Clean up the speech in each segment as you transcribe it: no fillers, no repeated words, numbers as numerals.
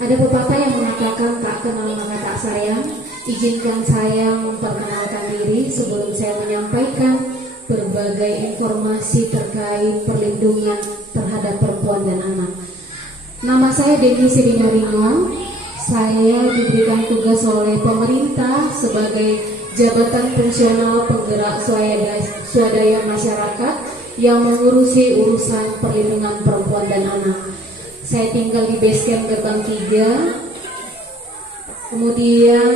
Ada pepatah yang mengatakan tak kenal maka tak sayang. Izinkan saya memperkenalkan diri sebelum saya menyampaikan berbagai informasi terkait perlindungan terhadap perempuan dan anak. Nama saya Deni Siringaringo. Saya diberikan tugas oleh pemerintah sebagai jabatan fungsional penggerak swadaya masyarakat yang mengurusi urusan perlindungan perempuan dan anak. Saya tinggal di Basecamp Gerbang 3. Kemudian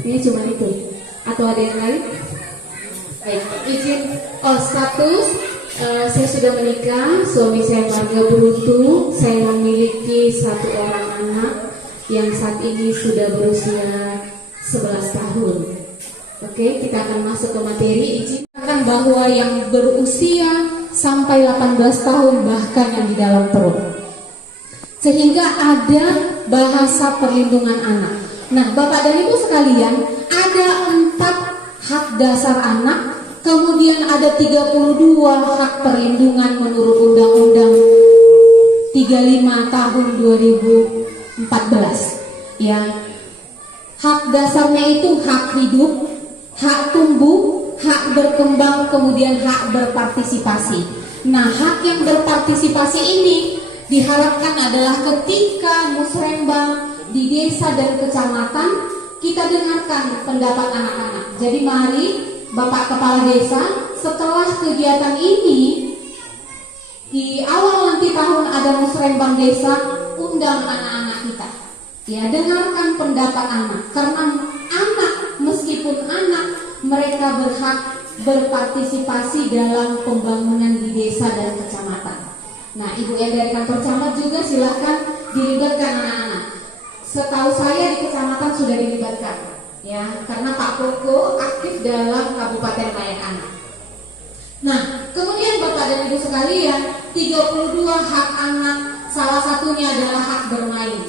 ini cuma itu atau ada yang lain? Baik, izin status saya sudah menikah, suami saya marga beruntung, saya memiliki 1 orang anak yang saat ini sudah berusia 11 tahun. Oke, kita akan masuk ke materi. Izinkan bahwa yang berusia sampai 18 tahun bahkan yang di dalam perut, sehingga ada bahasa perlindungan anak. Nah, Bapak dan Ibu sekalian, ada 4 hak dasar anak, kemudian ada 32 hak perlindungan menurut Undang-Undang 35 tahun 2014. Ya. Hak dasarnya itu hak hidup, hak tumbuh, hak berkembang, kemudian hak berpartisipasi. Nah, hak yang berpartisipasi ini diharapkan adalah ketika musrembang di desa dan kecamatan, kita dengarkan pendapat anak-anak. Jadi mari Bapak Kepala Desa, setelah kegiatan ini, di awal nanti tahun ada musrembang desa, undang anak-anak kita. Ya, dengarkan pendapat anak, karena anak, meskipun anak, mereka berhak berpartisipasi dalam pembangunan di desa dan kecamatan. Nah, Ibu yang dari kantor camat juga silahkan dilibatkan anak-anak. Setahu saya di kecamatan sudah dilibatkan, ya, karena Pak Koko aktif dalam Kabupaten Layak Anak. Nah, kemudian Bapak dan Ibu sekalian, 32 hak anak, salah satunya adalah hak bermain.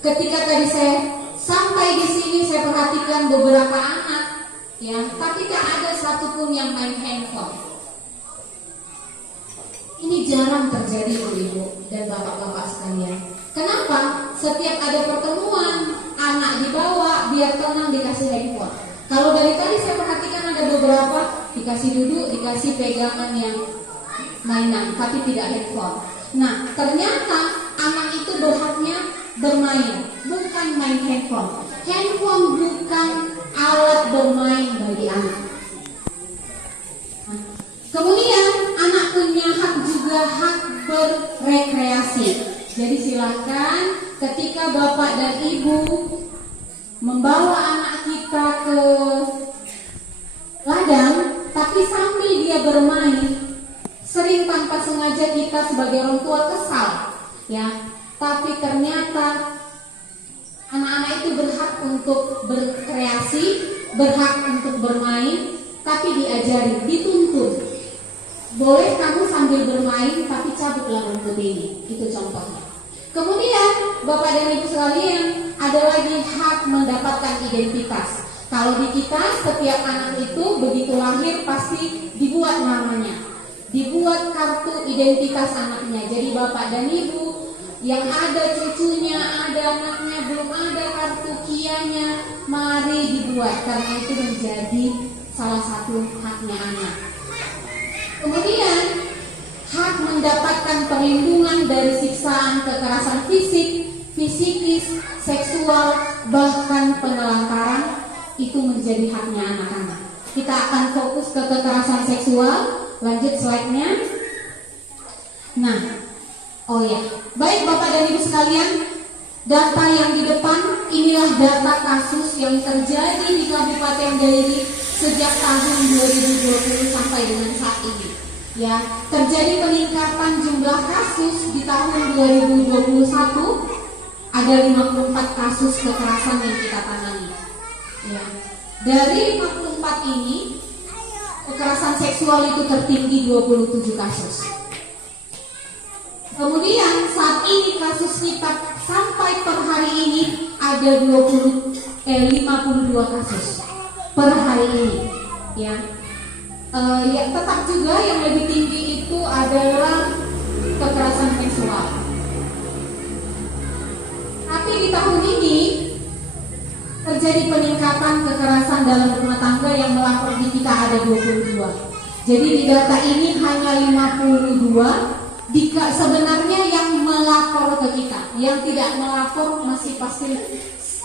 Ketika tadi saya sampai di sini, saya perhatikan beberapa anak, ya, tapi tak ada satupun yang main handphone. Ini jarang terjadi, Ibu dan Bapak-bapak sekalian. Kenapa? Setiap ada pertemuan, anak dibawa biar tenang dikasih handphone. Kalau dari tadi saya perhatikan ada beberapa dikasih duduk, dikasih pegangan yang mainan, tapi tidak handphone. Nah, ternyata anak itu berhaknya bermain, bukan main handphone. Handphone bukan alat bermain bagi anak. Kemudian anak punya hak juga hak berrekreasi. Jadi silakan ketika Bapak dan Ibu membawa anak kita ke ladang, tapi sambil dia bermain, sering tanpa sengaja kita sebagai orang tua kesal, ya. Tapi ternyata anak-anak itu berhak untuk berkreasi, berhak untuk bermain, tapi diajari, dituntun. Boleh kamu sambil bermain, tapi cabutlah rumput ini. Itu contohnya. Kemudian Bapak dan Ibu sekalian, ada lagi hak mendapatkan identitas. Kalau di kita, setiap anak itu begitu lahir pasti dibuat namanya, dibuat kartu identitas anaknya. Jadi Bapak dan Ibu yang ada cucunya, ada anaknya, belum ada kartu kianya, mari dibuat, karena itu menjadi salah satu haknya anak. Kemudian hak mendapatkan perlindungan dari siksaan kekerasan fisik, psikis, seksual, bahkan penelantaran, itu menjadi haknya anak-anak. Kita akan fokus ke kekerasan seksual. Lanjut slide-nya. Nah, oh ya, baik Bapak dan Ibu sekalian, data yang di depan inilah data kasus yang terjadi di Kabupaten Dairi sejak tahun 2020 sampai dengan saat ini. Ya, terjadi peningkatan jumlah kasus di tahun 2021, ada 54 kasus kekerasan yang kita tangani. Ya, dari 54 ini, kekerasan seksual itu tertinggi 27 kasus. Kemudian saat ini kasus kita sampai per hari ini ada 52 kasus per hari ini, ya. Ya tetap juga yang lebih tinggi itu adalah kekerasan terjadi peningkatan kekerasan dalam rumah tangga yang melapor di kita ada 22. Jadi di data ini hanya 52. Sebenarnya yang melapor ke kita, yang tidak melapor masih pasti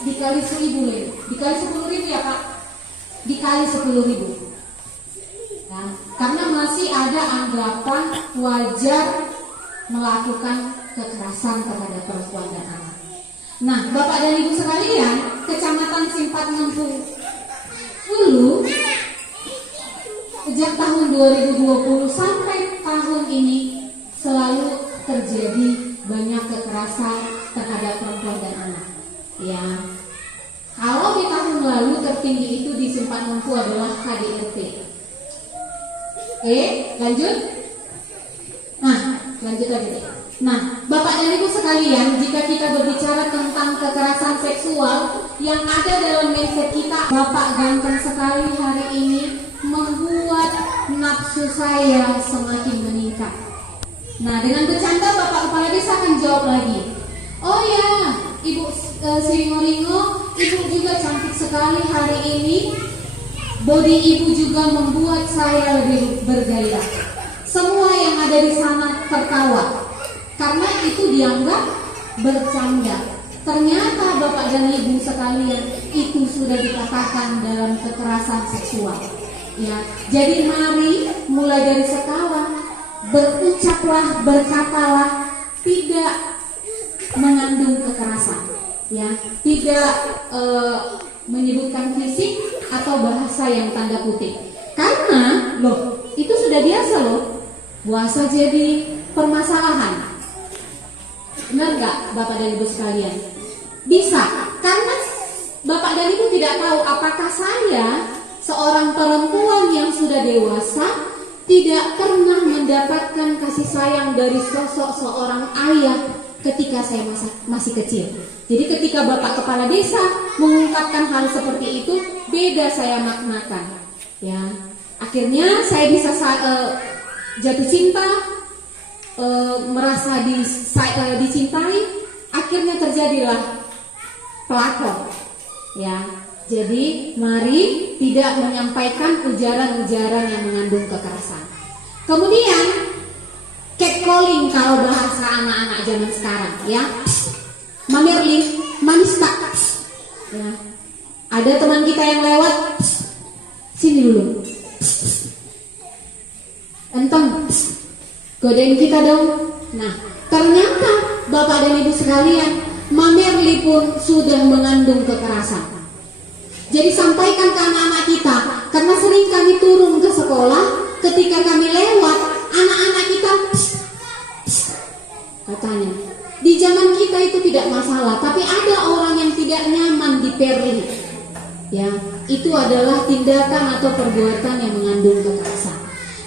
dikali 1.000, dikali 10.000 ya Pak, dikali 10.000. Nah, karena masih ada anggapan wajar melakukan kekerasan terhadap perempuan dan anak. Nah, Bapak dan Ibu sekalian, Kecamatan Simpang Nempu Hulu sejak tahun 2020 sampai tahun ini selalu terjadi banyak kekerasan terhadap perempuan dan anak. Ya, kalau di tahun lalu tertinggi itu di Simpang Nempu adalah KDRT. Oke, lanjut. Nah, lanjut lagi deh. Nah, Bapak dan Ibu sekalian, jika kita berbicara tentang kekerasan seksual yang ada dalam mindset kita, Bapak ganteng sekali hari ini membuat nafsu saya semakin meningkat. Nah, dengan bercanda Bapak Kepala Desa akan jawab lagi, oh ya, Ibu Sringoringo, Ibu juga cantik sekali hari ini. Body Ibu juga membuat saya lebih bergairah. Semua yang ada di sana tertawa karena itu dianggap bercanda. Ternyata Bapak dan Ibu sekalian, itu sudah dikatakan dalam kekerasan seksual. Ya, jadi mari mulai dari sekarang berucaplah, berkatalah tidak mengandung kekerasan. Ya, tidak menyebutkan fisik atau bahasa yang tanda kutip. Karena loh, itu sudah biasa loh. Puasa jadi permasalahan. Benar nggak Bapak dan Ibu sekalian? Bisa, karena Bapak dan Ibu tidak tahu apakah saya seorang perempuan yang sudah dewasa tidak pernah mendapatkan kasih sayang dari sosok seorang ayah ketika saya masih kecil. Jadi ketika Bapak Kepala Desa mengungkapkan hal seperti itu, beda saya maknakan. Ya, akhirnya saya bisa jatuh cinta, merasa dicintai, akhirnya terjadilah pelakor. Ya, jadi mari tidak menyampaikan ujaran-ujaran yang mengandung kekerasan. Kemudian catcalling kalau bahasa anak-anak zaman sekarang, ya. Mami Erlin, Mami Stak. Ya. Ada teman kita yang lewat, sini dulu. Entong, godain kita dong. Nah, ternyata Bapak dan Ibu sekalian, Mami Erlin pun sudah mengandung kekerasan. Jadi sampaikan ke anak-anak kita, karena sering kami turun ke sekolah, ketika kami lewat, anak-anak kita katanya, di zaman kita itu tidak masalah, tapi ada orang yang tidak nyaman diperi. Ya, itu adalah tindakan atau perbuatan yang mengandung kekerasan.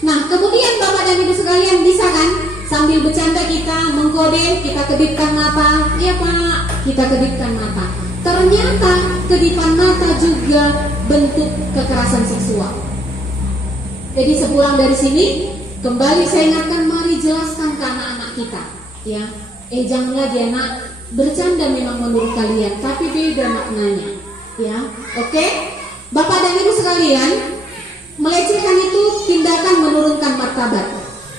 Nah, kemudian Bapak dan Ibu sekalian bisa kan sambil bercanda kita mengkode, kita kedipkan mata, ya Pak, kita kedipkan mata. Ternyata kedipan mata juga bentuk kekerasan seksual. Jadi sepulang dari sini, kembali saya ingatkan, mari jelaskan ke anak-anak kita, ya. Jangan lagi anak, bercanda memang menurut kalian, tapi beda maknanya, ya. Oke? Bapak dan Ibu sekalian, melecehkan itu tindakan menurunkan martabat,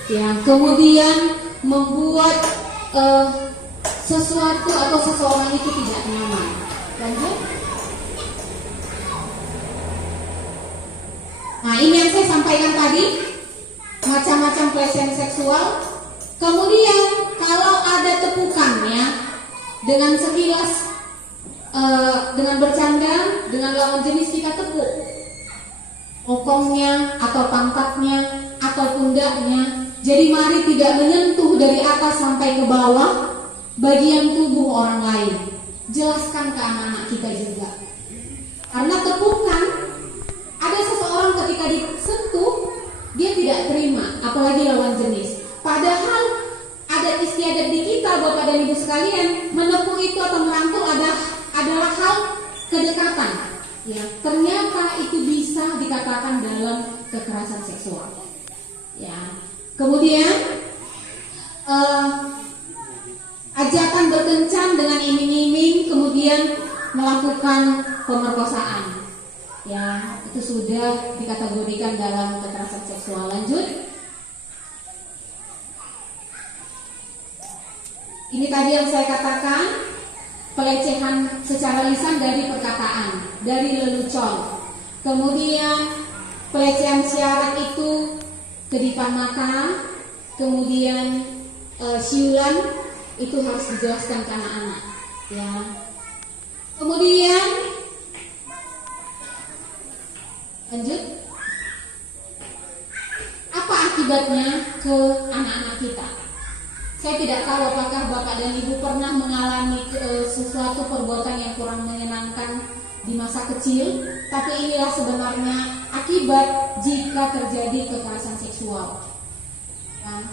ya. Kemudian membuat sesuatu atau seseorang itu tidak nyaman. Lanjut. Nah, ini yang saya sampaikan tadi, macam-macam pelecehan seksual. Kemudian kalau ada tepukan, ya, dengan sekilas dengan bercanda dengan lawan jenis kita tepuk bokongnya atau pangkatnya atau pundaknya. Jadi mari tidak menyentuh dari atas sampai ke bawah bagian tubuh orang lain. Jelaskan ke anak-anak kita juga. Karena tepukan, ada seseorang ketika disentuh dia tidak terima, apalagi lawan jenis. Padahal adat istiadat di kita, Bapak dan Ibu sekalian, menepuk itu atau merangkul adalah hal kedekatan. Ya, ternyata itu bisa dikatakan dalam kekerasan seksual. Ya, kemudian ajakan berkencan dengan iming-iming, kemudian melakukan pemerkosaan. Ya, itu sudah dikategorikan dalam kekerasan seksual. Lanjut. Ini tadi yang saya katakan, pelecehan secara lisan dari perkataan, dari lelucon. Kemudian pelecehan syarat itu kedipan mata, kemudian siulan itu harus dijelaskan ke anak-anak. Ya. Kemudian lanjut. Apa akibatnya ke anak-anak kita? Saya tidak tahu apakah Bapak dan Ibu pernah mengalami sesuatu perbuatan yang kurang menyenangkan di masa kecil, tapi inilah sebenarnya akibat jika terjadi kekerasan seksual. Ya.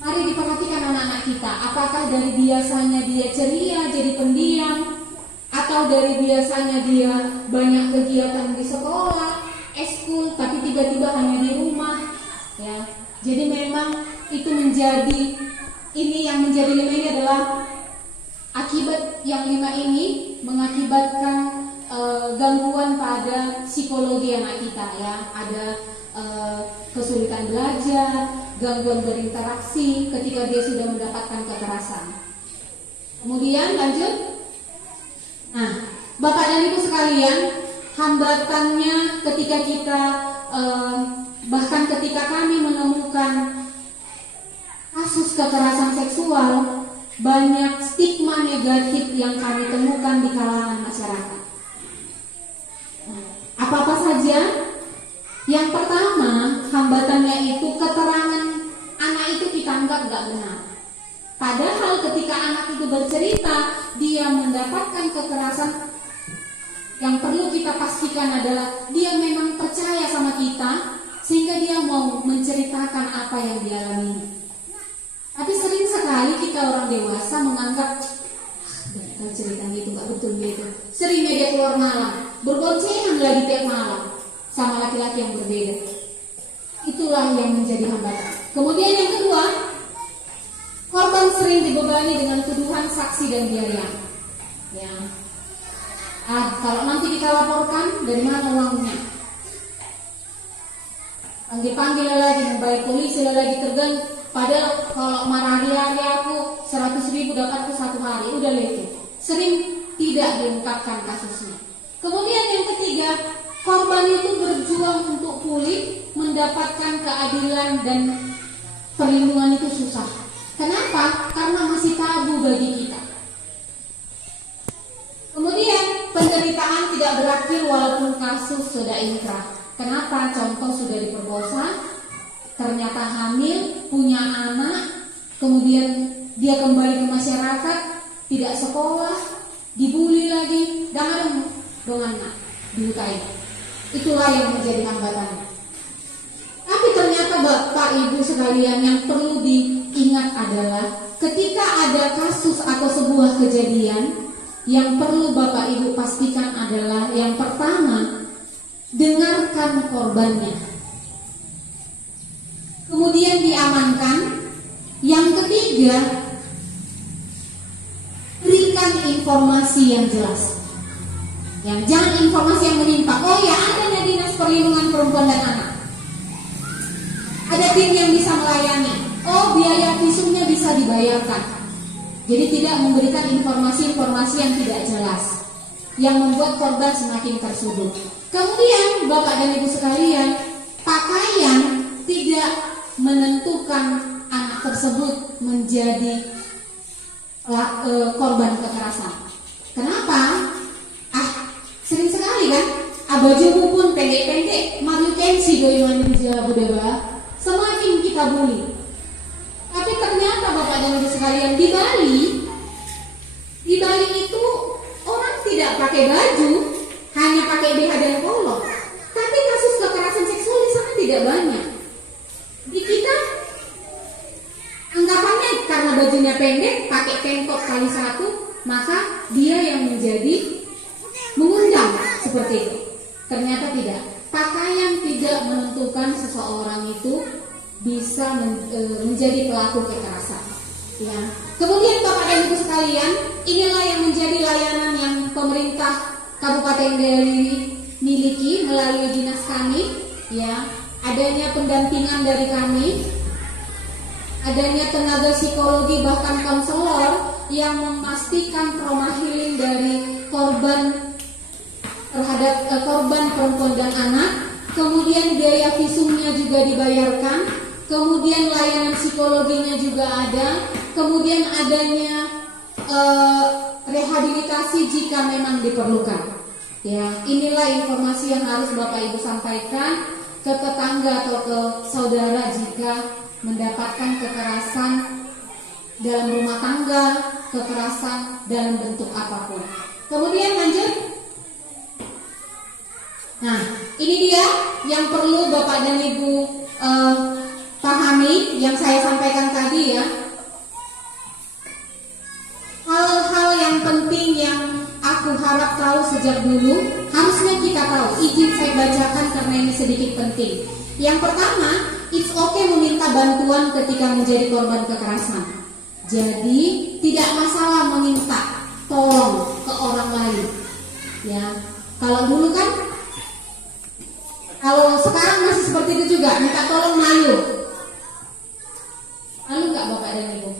Mari diperhatikan anak-anak kita, apakah dari biasanya dia ceria jadi pendiam, atau dari biasanya dia banyak kegiatan di sekolah, eskul, tapi tiba-tiba hanya di rumah. Ya. Jadi memang itu menjadi, ini yang menjadi 5 ini adalah akibat yang 5 ini mengakibatkan gangguan pada psikologi anak kita, ya. Ada kesulitan belajar, gangguan berinteraksi ketika dia sudah mendapatkan kekerasan. Kemudian lanjut. Nah, Bapak dan Ibu sekalian, hambatannya ketika kita bahkan ketika kami menemukan kasus kekerasan seksual, banyak stigma negatif yang kami temukan di kalangan masyarakat. Apa-apa saja? Yang pertama, hambatannya itu keterangan anak itu kita anggap gak benar. Padahal ketika anak itu bercerita, dia mendapatkan kekerasan, yang perlu kita pastikan adalah dia memang percaya sama kita, sehingga dia mau menceritakan apa yang dialami. Tapi sering sekali kita orang dewasa menganggap kalau ceritanya itu gak betul gitu. Seringnya dia keluar malam, berboncengan lagi tiap malam sama laki-laki yang berbeda. Itulah yang menjadi hambatan. Kemudian yang kedua, korban sering dibebani dengan tuduhan saksi dan biaya. Ya. Kalau nanti kita laporkan, dari mana uangnya? Panggil-panggil lagi, membayar polisi lagi, tergantung. Padahal kalau marah hari-hari aku 100.000 dapatku 1 hari, udah itu. Sering tidak diungkapkan kasusnya. Kemudian yang ketiga, korban itu berjuang untuk pulih, mendapatkan keadilan dan perlindungan itu susah. Kenapa? Karena masih tabu bagi kita. Kemudian penderitaan tidak berakhir walaupun kasus sudah inkrah. Kenapa? Contoh sudah diperkosa, ternyata hamil, punya anak, kemudian dia kembali ke masyarakat, tidak sekolah, dibully lagi, dan dengan dilukai. Itulah yang menjadi hambatannya. Tapi ternyata Bapak Ibu sekalian, yang perlu diingat adalah ketika ada kasus atau sebuah kejadian, yang perlu Bapak Ibu pastikan adalah yang pertama, dengarkan korbannya. Kemudian diamankan. Yang ketiga, berikan informasi yang jelas. Yang jangan informasi yang menyimpang. Oh ya, adanya Dinas Perlindungan Perempuan dan Anak. Ada tim yang bisa melayani. Oh, biaya visumnya bisa dibayarkan. Jadi tidak memberikan informasi-informasi yang tidak jelas, yang membuat korban semakin tersudut. Kemudian Bapak dan Ibu sekalian, pakaian tidak menentukan anak tersebut menjadi korban kekerasan. Kenapa? Sering sekali kan, bajumu pun pendek-pendek, malu tensi doyuan budaya, semakin kita bully. Tapi ternyata Bapak dan Ibu sekalian, di Bali itu orang tidak pakai baju, hanya pakai BH dan polo. Tapi kasus kekerasan seksual di sana tidak banyak. Di kita anggapannya karena bajunya pendek, pakai pengkop kali 1, maka dia yang menjadi mengundang seperti itu. Ternyata tidak. Pakaian tidak menentukan seseorang itu bisa menjadi pelaku kekerasan. Ya. Kemudian Bapak dan Ibu sekalian, inilah yang menjadi layanan yang pemerintah Kabupaten Dewi miliki melalui dinas kami, ya. Adanya pendampingan dari kami, adanya tenaga psikologi bahkan konselor yang memastikan trauma healing dari korban terhadap korban perempuan dan anak. Kemudian biaya visumnya juga dibayarkan, kemudian layanan psikologinya juga ada, kemudian adanya rehabilitasi jika memang diperlukan. Ya, inilah informasi yang harus Bapak Ibu sampaikan ke tetangga atau ke saudara jika mendapatkan kekerasan dalam rumah tangga, kekerasan dalam bentuk apapun. Kemudian lanjut. Nah, ini dia yang perlu Bapak dan Ibu pahami yang saya sampaikan tadi ya. Hal-hal yang penting yang aku harap tahu sejak dulu, harusnya kita tahu. Izin saya bacakan karena ini sedikit penting. Yang pertama, it's okay meminta bantuan ketika menjadi korban kekerasan. Jadi, tidak masalah meminta tolong ke orang lain. Ya, kalau dulu kan, kalau sekarang masih seperti itu juga, minta tolong malu. Malu nggak Bapak dan Ibu?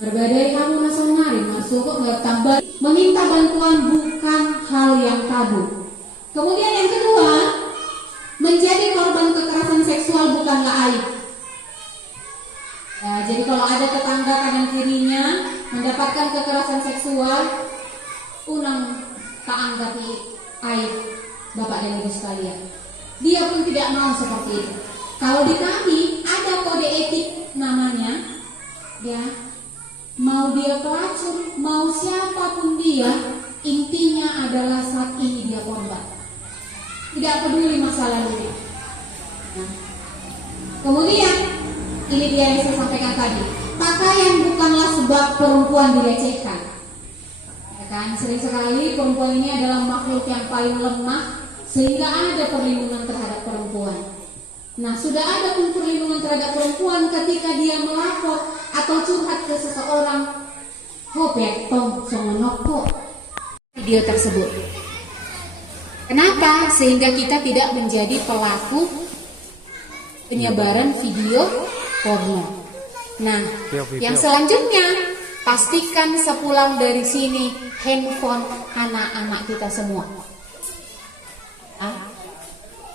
Berbadai kamu nasonari, masuk kok nggak tambah. Meminta bantuan bukan hal yang tabu. Kemudian yang kedua, menjadi korban kekerasan seksual bukanlah aib. Ya, jadi kalau ada tetangga kanan kirinya mendapatkan kekerasan seksual, unang tak anggap aib Bapak dan Ibu sekalian. Dia pun tidak mau seperti itu. Kalau di kami ada kode etik namanya, ya, mau dia pelacur, mau siapapun dia, intinya adalah saat ini dia korban. Tidak peduli masa lalunya. Nah, kemudian ini dia yang saya sampaikan tadi. Pakaian bukanlah sebab perempuan dilecehkan. Ya kan? Sering sekali perempuan ini adalah makhluk yang paling lemah, sehingga ada perlindungan terhadap perempuan. Nah, sudah ada pun perlindungan terhadap perempuan ketika dia melapor atau curhat ke seseorang. Hopek tong songonoko video tersebut. Kenapa? Sehingga kita tidak menjadi pelaku penyebaran video porno. Nah, yang selanjutnya, pastikan sepulang dari sini handphone anak-anak kita semua.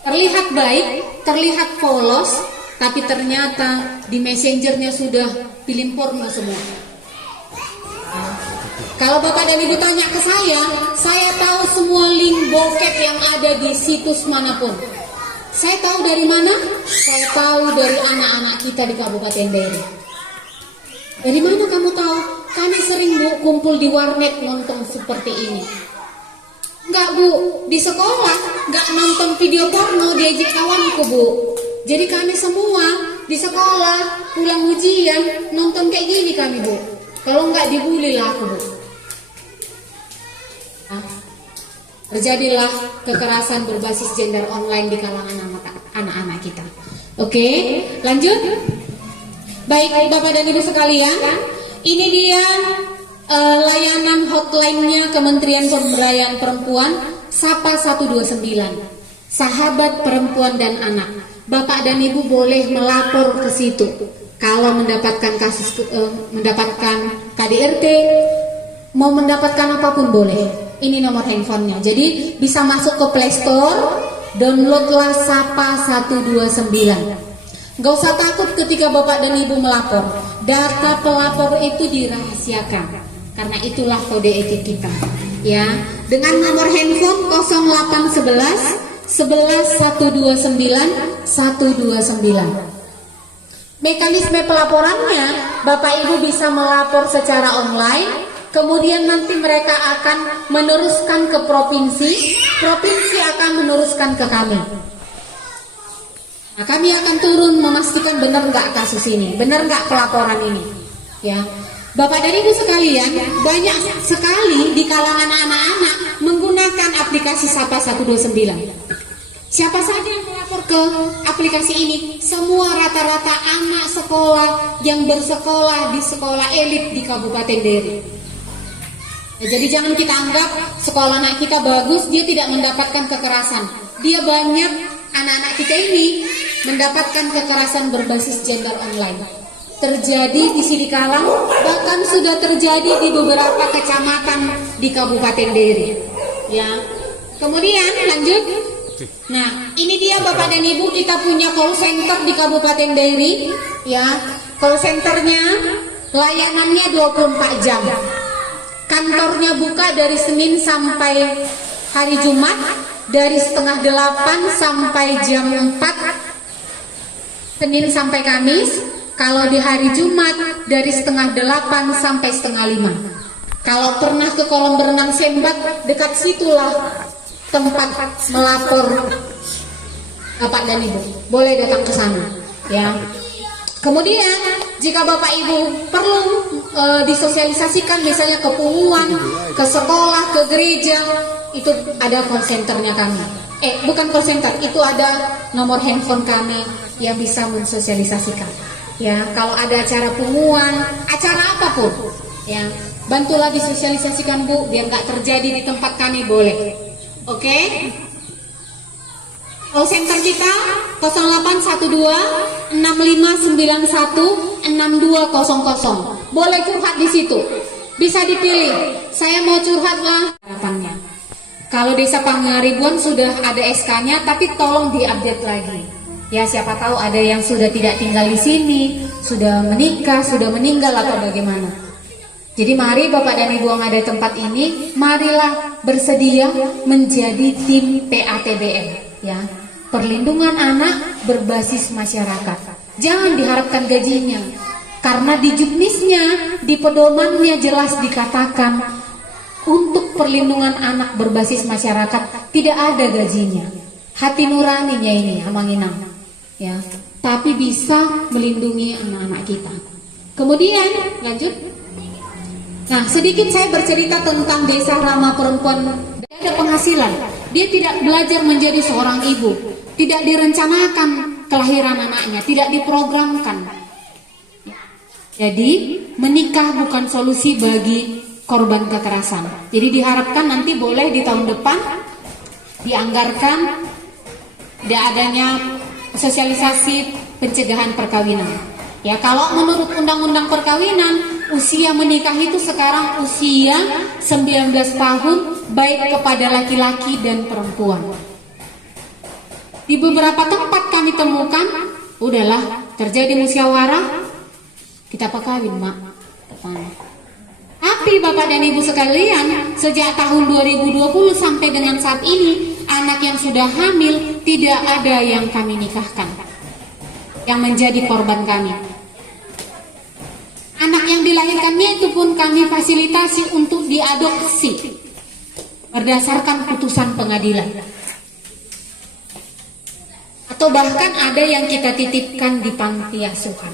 Terlihat baik, terlihat polos, tapi ternyata di messengernya sudah film porno semua. Kalau Bapak dan Ibu tanya ke saya tahu semua link bokep yang ada di situs manapun. Saya tahu dari mana? Saya tahu dari anak-anak kita di Kabupaten Dewi. Dari mana kamu tahu? Kami sering Bu kumpul di warnet nonton seperti ini. Enggak Bu, di sekolah enggak nonton video porno, diajak kawanku Bu. Jadi kami semua di sekolah pulang ujian nonton kayak gini kami Bu. Kalau enggak dibully lah aku Bu. Terjadilah kekerasan berbasis gender online di kalangan anak-anak kita. Oke, lanjut. Baik Bapak dan Ibu sekalian, ini dia layanan hotline-nya Kementerian Pemberdayaan Perempuan Sapa 129, Sahabat Perempuan dan Anak. Bapak dan Ibu boleh melapor ke situ kalau mendapatkan kasus mendapatkan KDRT, mau mendapatkan apapun boleh. Ini nomor handphonenya. Jadi bisa masuk ke Play Store, downloadlah Sapa 129. Gak usah takut ketika Bapak dan Ibu melapor. Data pelapor itu dirahasiakan, karena itulah kode etik kita. Ya, dengan nomor handphone 0811 11 129 129. Mekanisme pelaporannya, Bapak Ibu bisa melapor secara online. Kemudian nanti mereka akan meneruskan ke provinsi, provinsi akan meneruskan ke kami. Nah, kami akan turun memastikan benar nggak kasus ini, benar nggak pelaporan ini. Ya, Bapak dan Ibu sekalian, banyak sekali di kalangan anak-anak menggunakan aplikasi Sapa 129. Siapa saja yang melapor ke aplikasi ini, semua rata-rata anak sekolah yang bersekolah di sekolah elit di Kabupaten Deri. Ya, jadi jangan kita anggap sekolah anak kita bagus, dia tidak mendapatkan kekerasan. Dia banyak anak-anak kita ini mendapatkan kekerasan berbasis gender online. Terjadi di Sidikalang, bahkan sudah terjadi di beberapa kecamatan di Kabupaten Deri. Ya, kemudian lanjut. Nah, ini dia Bapak dan Ibu, kita punya call center di Kabupaten Deri. Ya, call centernya layanannya 24 jam. Kantornya buka dari Senin sampai hari Jumat, dari setengah 8 sampai jam 4, Senin sampai Kamis. Kalau di hari Jumat dari setengah 8 sampai setengah 5. Kalau pernah ke kolam berenang Sembat, dekat situlah tempat melapor Bapak dan Ibu. Boleh datang ke sana, ya. Kemudian jika Bapak Ibu perlu disosialisasikan, misalnya ke pengumuman, ke sekolah, ke gereja, itu ada call centernya kami. Bukan call center, itu ada nomor handphone kami yang bisa mensosialisasikan. Ya, kalau ada acara pengumuman, acara apapun, ya, bantulah disosialisasikan Bu, biar nggak terjadi di tempat kami, boleh. Oke? Call center kita 0812 6591 6200. Boleh curhat di situ. Bisa dipilih. Saya mau curhat lah harapannya. Kalau Desa Pangaribuan sudah ada SK-nya, tapi tolong diupdate lagi. Ya, siapa tahu ada yang sudah tidak tinggal di sini, sudah menikah, sudah meninggal atau bagaimana. Jadi mari Bapak dan Ibu yang ada di tempat ini, marilah bersedia menjadi tim PATBM, ya. Perlindungan anak berbasis masyarakat. Jangan diharapkan gajinya, karena di juknisnya, di pedomannya jelas dikatakan untuk perlindungan anak berbasis masyarakat tidak ada gajinya. Hati nuraninya ini amanginang, ya. Tapi bisa melindungi anak-anak kita. Kemudian lanjut. Nah, sedikit saya bercerita tentang Desa Ramah Perempuan. Dia ada penghasilan. Dia tidak belajar menjadi seorang ibu. Tidak direncanakan kelahiran anaknya, tidak diprogramkan. Jadi, menikah bukan solusi bagi korban kekerasan. Jadi diharapkan nanti boleh di tahun depan dianggarkan tidak adanya sosialisasi pencegahan perkawinan. Ya, kalau menurut Undang-Undang Perkawinan, usia menikah itu sekarang usia 19 tahun baik kepada laki-laki dan perempuan. Di beberapa tempat kami temukan, udahlah terjadi musyawarah, kita perkawin mak. Tapi Bapak dan Ibu sekalian, sejak tahun 2020 sampai dengan saat ini, anak yang sudah hamil tidak ada yang kami nikahkan, yang menjadi korban kami. Anak yang dilahirkannya itu pun kami fasilitasi untuk diadopsi berdasarkan putusan pengadilan. Atau bahkan ada yang kita titipkan di panti asuhan.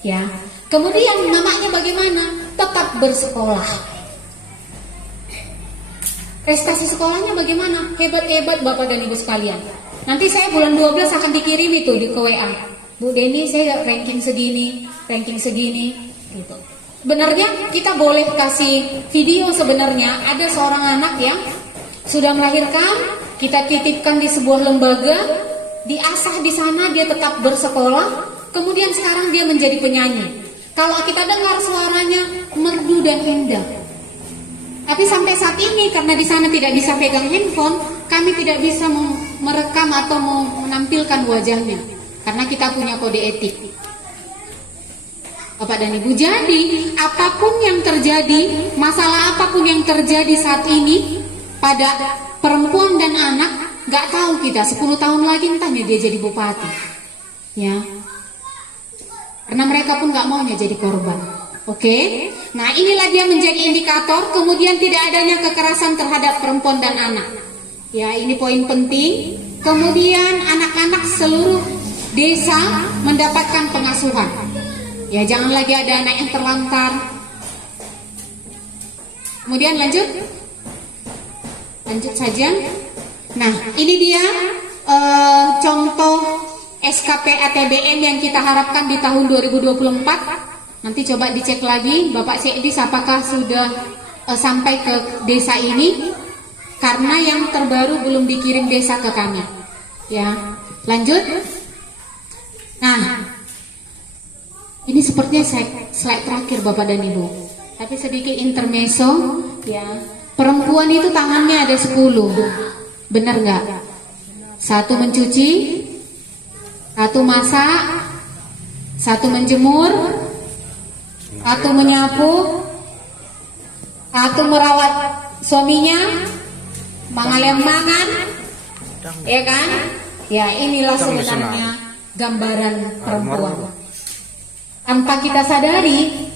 Ya. Kemudian mamanya bagaimana? Tetap bersekolah. Prestasi sekolahnya bagaimana? Hebat-hebat Bapak dan Ibu sekalian. Nanti saya bulan 12 akan dikirim itu di WA. Bu Deni, saya ranking segini gitu. Sebenarnya kita boleh kasih video, sebenarnya ada seorang anak yang sudah melahirkan, kita titipkan di sebuah lembaga, diasah di sana, dia tetap bersekolah, kemudian sekarang dia menjadi penyanyi. Kalau kita dengar suaranya merdu dan indah. Tapi sampai saat ini karena di sana tidak bisa pegang handphone, kami tidak bisa merekam atau menampilkan wajahnya karena kita punya kode etik. Bapak dan Ibu, jadi apapun yang terjadi, masalah apapun yang terjadi saat ini pada perempuan dan anak, nggak tahu kita 10 tahun lagi entahnya dia jadi bupati, ya. Karena mereka pun nggak maunya jadi korban. Oke, nah inilah dia menjadi indikator kemudian tidak adanya kekerasan terhadap perempuan dan anak. Ya, ini poin penting. Kemudian anak-anak seluruh desa mendapatkan pengasuhan. Ya, jangan lagi ada anak yang terlantar. Kemudian lanjut saja. Nah, ini dia contoh SKP ATBM yang kita harapkan di tahun 2024. Nanti coba dicek lagi Bapak Sekdis apakah sudah sampai ke desa ini, karena yang terbaru belum dikirim desa ke kami. Ya, lanjut. Nah, ini sepertinya slide terakhir Bapak dan Ibu. Tapi sedikit intermezzo, ya. Perempuan itu tangannya ada 10. Benar nggak? 1 mencuci, 1 masak, 1 menjemur, 1 menyapu, 1 merawat suaminya, mangan, ya kan? Ya, inilah sebenarnya gambaran perempuan. Tanpa kita sadari,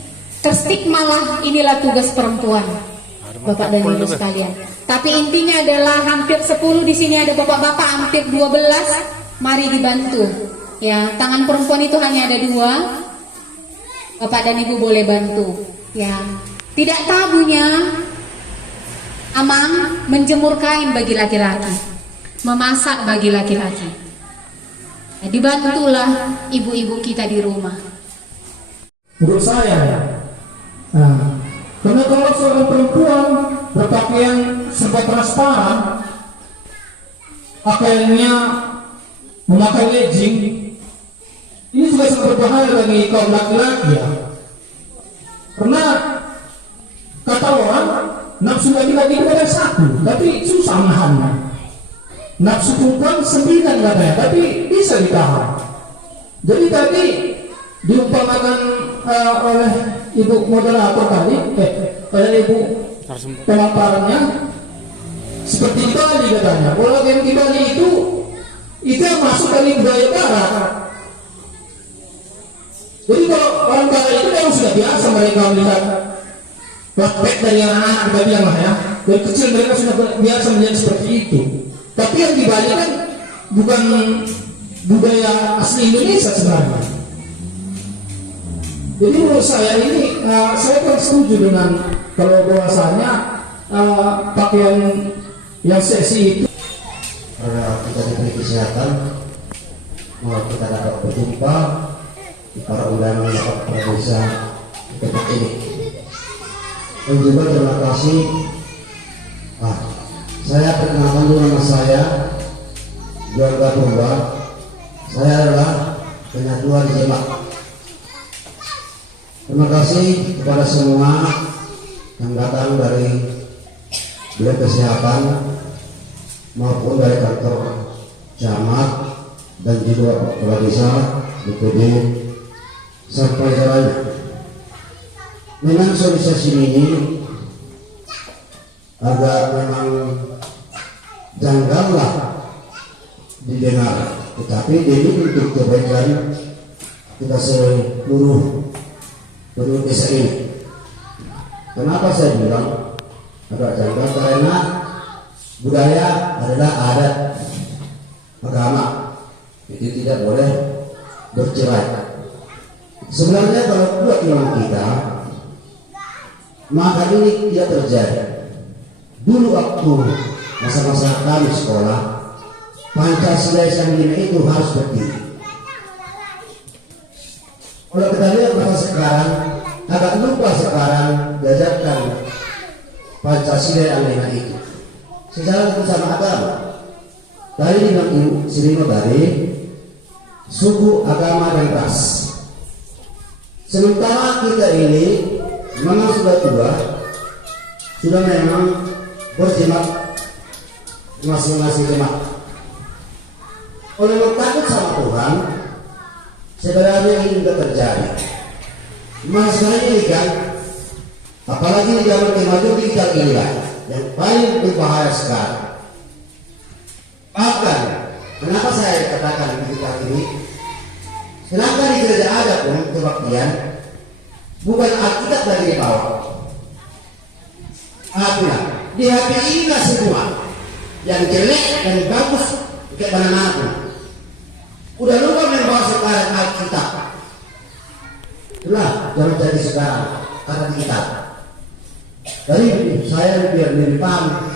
terstigmalah inilah tugas perempuan, Bapak dan Ibu sekalian. Tapi intinya adalah hampir 10 di sini ada bapak-bapak, hampir 12. Mari dibantu. Ya, tangan perempuan itu hanya ada 2. Bapak dan Ibu boleh bantu. Ya, tidak tabunya Amang menjemur kain bagi laki-laki, memasak bagi laki-laki. Ya, dibantulah ibu-ibu kita di rumah. Menurut saya, karena kalau seorang perempuan berpakaian serba transparan, pakaiannya memakai legging, ini juga sangat berbahaya bagi kaum laki-laki ya. Karena kata orang, nafsu laki-laki itu ada 1, tapi susah menahannya. Nafsu perempuan 9 katanya, tapi bisa ditahan. Jadi tadi diumpamakan oleh ibu moderator tadi, oleh ibu pemaparannya, seperti Bali katanya. Kalau yang di Bali itu yang masuk dari budaya barat. Jadi kalau orang barat itu memang sudah biasa mereka melihat praktek dari anak-anak, kita bilang lah ya, dari kecil mereka sudah biasa melihat seperti itu. Tapi yang di Bali kan bukan budaya asli Indonesia sebenarnya. Jadi menurut saya ini, saya kan setuju dengan kalau bahwasanya pakaian yang seksi itu, karena kita diberi kesehatan, maka kita dapat berjumpa di para undangan dapat berbisa di tempat ini. Dan juga terima kasih. Saya perkenalkan dulu nama saya Juanda Purba. Saya adalah penyatua di Jemak. Terima kasih kepada semua yang datang dari Dinas Kesehatan maupun dari kantor camat dan juga kepala desa, BPD sampai lainnya. Memang sosialisasi ini agak memang janggal lah didengar, tetapi ini untuk kebaikan kita seluruh penduduk desa ini. Kenapa saya bilang agak janggal? Karena budaya adalah adat agama, itu tidak boleh bercerai. Sebenarnya kalau buat imam kita, maka ini tidak terjadi. Dulu waktu masa-masa kami sekolah, Pancasila yang itu harus berdiri. Kalau kita lihat masa sekarang, agak lupa sekarang diajarkan Pancasila yang lima itu. Secara bersama agama. Tadi dimaksud Sirino tadi, suku, agama, dan ras. Sementara kita ini memang sudah tua, sudah memang berjemaat masing-masing jemaat. Oleh takut sama Tuhan, sebenarnya ini tidak terjadi. Masalah ini kan, apalagi di zaman kemajuan digital inilah yang paling berbahaya sekarang. Bahkan, kenapa saya katakan digital ini? Kenapa di gereja ada pun kebaktian bukan Alkitab lagi di bawah. Artinya, di HP ini semua yang jelek dan bagus kayak mana-mana. Udah lupa membawa sekarang Alkitab. Itulah yang terjadi sekarang karena kita. Jadi saya biar lebih paham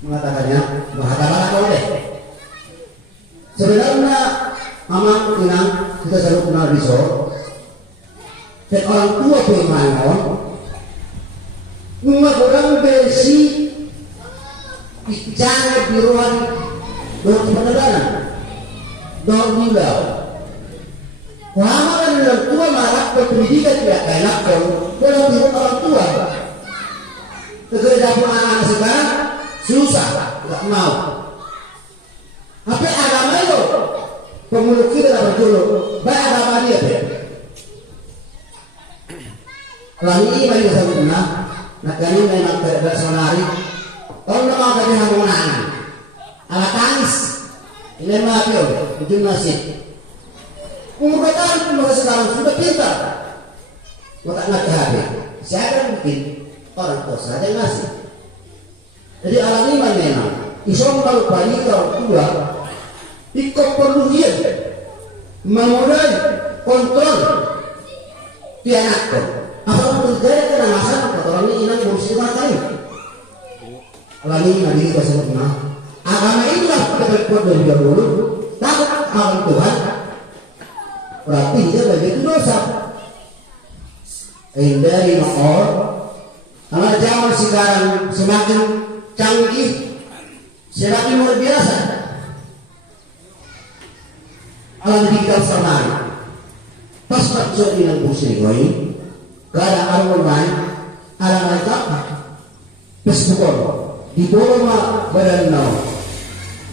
mengatakannya, mengatakan boleh. Sebenarnya Amang Inang kita selalu kenal di Solo. Dan orang tua pemain orang besi bicara di ruang penelitian dor nilau. Lama kan orang tua marah pendidikan tidak enak dong. Dalam hidup orang tua. Kekerjaan anak-anak sekarang susah, tidak mau. Apa agama itu? Pemuluk kita tidak berjuluk. Baik agama dia deh. Lagi ini bagi saya benar. Nak kali memang tidak sonari. Kalau nak mau kami hamungan, ala tangis. Ini mah dia, ujung nasib. Umur bertahun umur sekarang sudah pintar. Maka nak cari. Siapa mungkin orang tua saja ngasih. Jadi alam ini memang. Islam kalau bayi kalau tua, ikut perlu dia memulai kontrol di anakku. Apa terjadi karena masalah orang ini inang berusia matang. Alam ini nabi kita sebut agama inilah kita berkuat dari dahulu. Takut akan Tuhan. Berarti dia begitu dosa. Hindari noor. Karena zaman sekarang semakin canggih, semakin luar biasa. Alam digital sama. Pas masuk di dalam kursi ini, kada ada bermain, ada mereka. Facebook di bawah mah badan nau,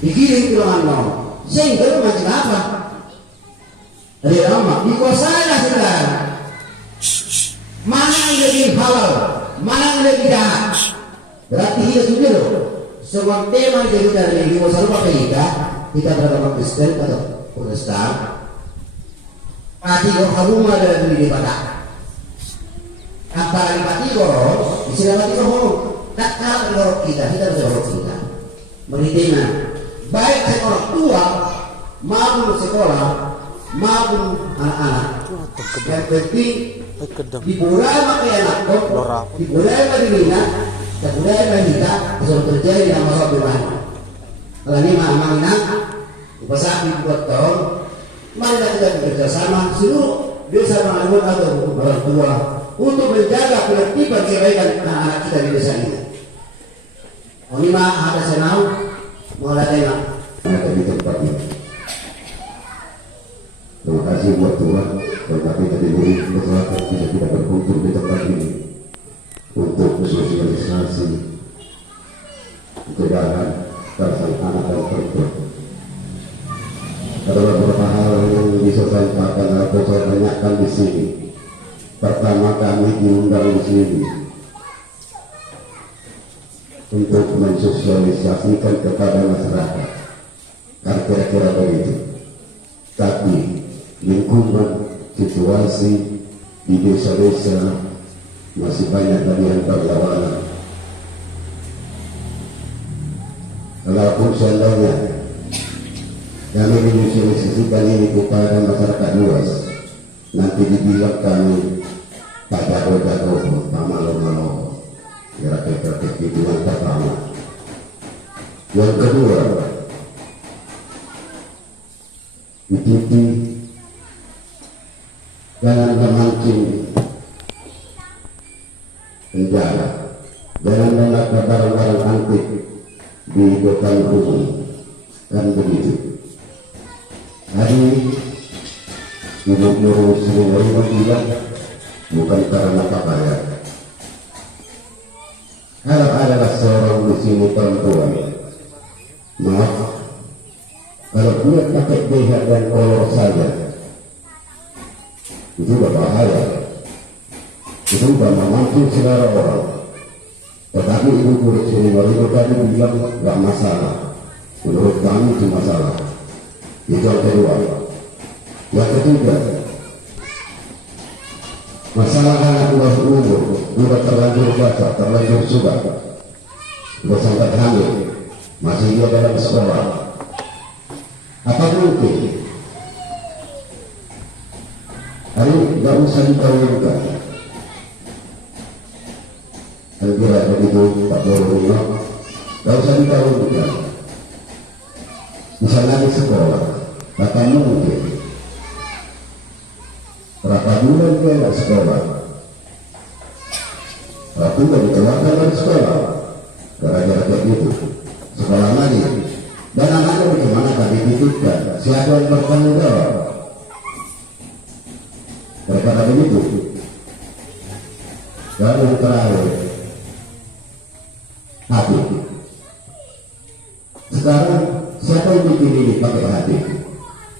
dikirim ke ruangan nau. Sehingga macam apa? Dari lama dikuasai lah sekarang. Mana yang lebih halal, mana yang lebih jahat. Berarti kita sudah semua tema yang kita dari masa lalu kita beragama Kristen atau Protestan. Pati kok kamu ada di badak. Apa lagi pati kok? Istilah pati kok tak kalah kita berdoa kita. Meritina baik seorang tua maupun sekolah maupun anak-anak. Yang penting dibulai pakai anak kok, dibulai pakai dirinya, dan budaya kita bisa terjadi dalam masa depan. Kalau ini mana upasapi buat tahun, mari kita bekerja sama seluruh desa manapun atau orang tua untuk menjaga penertiban kebaikan anak-anak kita di desa ini. Ini mah ada senau, mau ada tengah. Ada di tempat ini. Terima kasih buat Tuhan karena kita diberi kesempatan bisa kita berkumpul di tempat ini untuk sosialisasi kebenaran tentang anak dan perempuan. Ada beberapa hal yang bisa saya sampaikan atau saya tanyakan di sini. Pertama, kami diundang di sini untuk mensosialisasikan kepada masyarakat. Kan kira-kira begitu. Tapi lingkungan situasi di desa-desa masih banyak tadi yang berlawanan. Walaupun seandainya kami menyosialisasikan ini kepada masyarakat luas, nanti dibilang kami tak jago-jago, tak malu-malu. Kira-kira itu yang pertama. Yang kedua, ikuti jangan memancing penjara, jangan menggunakan barang-barang antik di depan umum, kan begitu. Hari Ibu Nurul Sri bilang bukan karena pakaian. Kalau adalah seorang muslim perempuan, maaf, kalau dia pakai BH dan kolor saja, itu berbahaya. Itu sudah memancing selera orang. Tetapi Ibu Nurul Sri itu tadi bilang tidak masalah. Menurut kami itu masalah. Itu yang kedua. Yang ketiga, masalah anak buah umur sudah terlanjur baca, terlanjur sudah sampai hamil, masih dia dalam sekolah. Apa mungkin hari tidak usah dikawinkan? Kira begitu Pak Boronino, tidak usah dikawinkan. misalnya di sekolah, kata mungkin berapa bulan dia nggak sekolah, aku nggak dikeluarkan dari sekolah, gara-gara kayak gitu, sekolah lagi, dan anaknya bagaimana tadi dititipkan, siapa yang bertanggung jawab? Daripada begitu. Dan yang terakhir, hati. Sekarang siapa yang bikin ini pakai hati?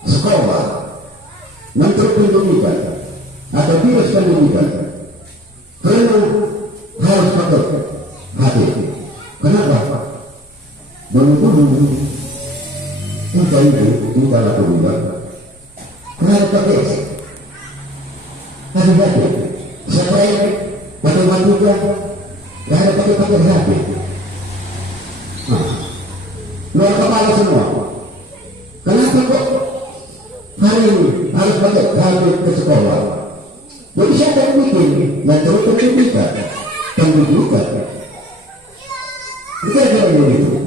Sekolah, menteri pendidikan atau dinas pendidikan, karena harus pakai hati. Kenapa? Dulu kita itu kita lakukan, harus pakai hati-hati. Siapa yang pakai matikan, gak ada pakai hati. Luar kepala semua. Kenapa kok hari ini harus pakai hati ke sekolah? Jadi siapa yang bikin? Menteri pendidikan. Kira-kira begitu.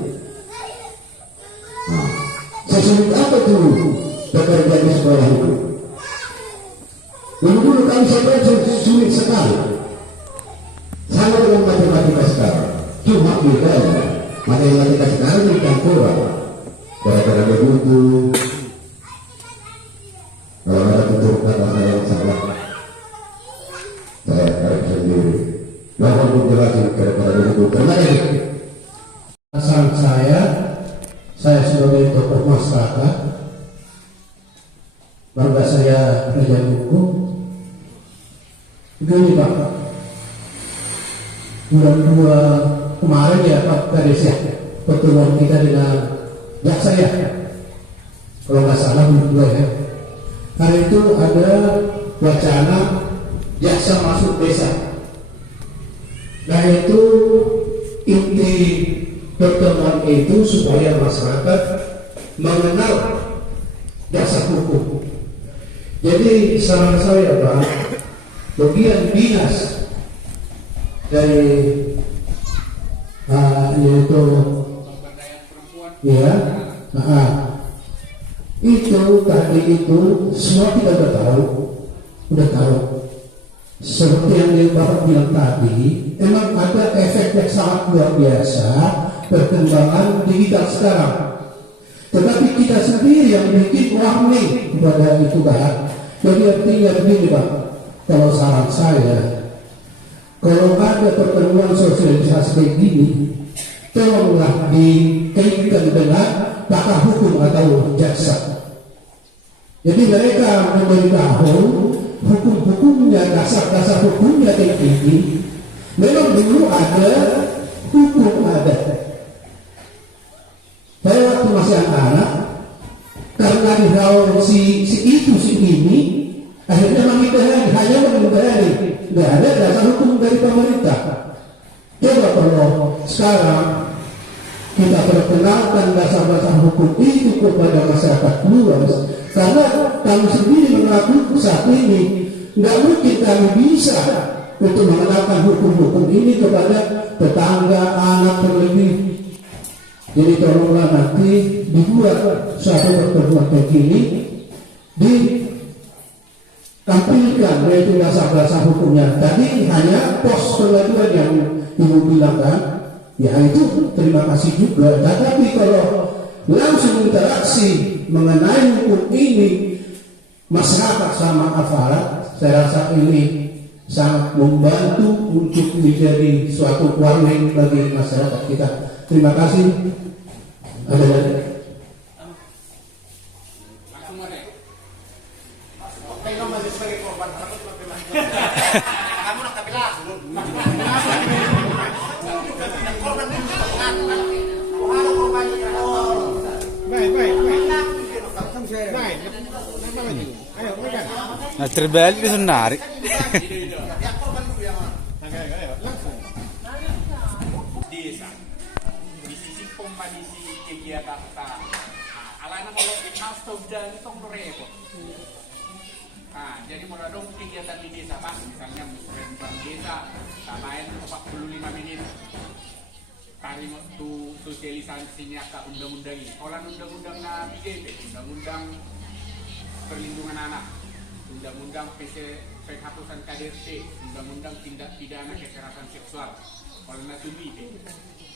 Sesulit apa dulu bekerja di sekolah itu? Dulu kami sampai sulit sekali. Sama dengan matematika sekarang. Cuma bedanya matematika sekarang campuran. Gara-gara begitu, kalau ada tutur kata saya yang salah, saya harus sendiri. Mohon menjelaskan gara-gara begitu. Terima kasih. Asal saya sebagai tokoh masyarakat, bangga saya belajar hukum. Begini Pak, bulan 2 kemarin ya Pak Kades ya, pertemuan kita dengan jaksa ya, kalau nggak salah bulan 2 ya. Hari itu ada wacana jaksa masuk desa. Nah itu inti pertemuan itu supaya masyarakat mengenal jasa hukum. Jadi saran saya Pak, bagian dinas dari yaitu ya, itu tadi itu semua kita udah tahu. Seperti yang Bapak bilang tadi, emang ada efek yang sangat luar biasa perkembangan digital sekarang. Tetapi kita sendiri yang bikin warning kepada itu Pak. Jadi artinya begini Pak, kalau saran saya, kalau ada pertemuan sosialisasi kayak gini, tolonglah dikaitkan dengan pakar hukum atau jaksa. Jadi mereka memberitahu hukum-hukumnya, dasar-dasar hukumnya kayak gini. Memang dulu ada hukum ada. Saya waktu masih anak, karena dihalau si ini, akhirnya hanya menghindari, nggak ada dasar hukum dari pemerintah. Coba kalau sekarang kita perkenalkan dasar-dasar hukum itu kepada masyarakat luas, karena kami sendiri mengaku saat ini nggak mungkin kami bisa untuk mengenalkan hukum-hukum ini kepada tetangga, anak terlebih. Jadi tolonglah nanti dibuat suatu pertemuan kayak gini, ditampilkan yaitu dasar-dasar hukumnya. Tadi hanya pos pengaduan yang Ibu bilang kan, ya itu terima kasih juga. Tetapi kalau langsung interaksi mengenai hukum ini masyarakat sama aparat, saya rasa ini sangat membantu untuk menjadi suatu warning bagi masyarakat kita. Terima kasih. Ada lagi? Nah, terbalik itu menarik. Desa di sisi kombinasi kegiatan kita, alana kalau kita sudah tong repot. Nah, jadi mulai dong kegiatan di desa Mas, misalnya musrembang desa, tambahin 45 menit. kami tu sosialisasinya ke undang-undang ini. Kalau undang-undang na BJP, undang-undang perlindungan anak, undang-undang penghapusan KDRT, undang-undang tindak pidana kekerasan seksual. Kalau na tubi,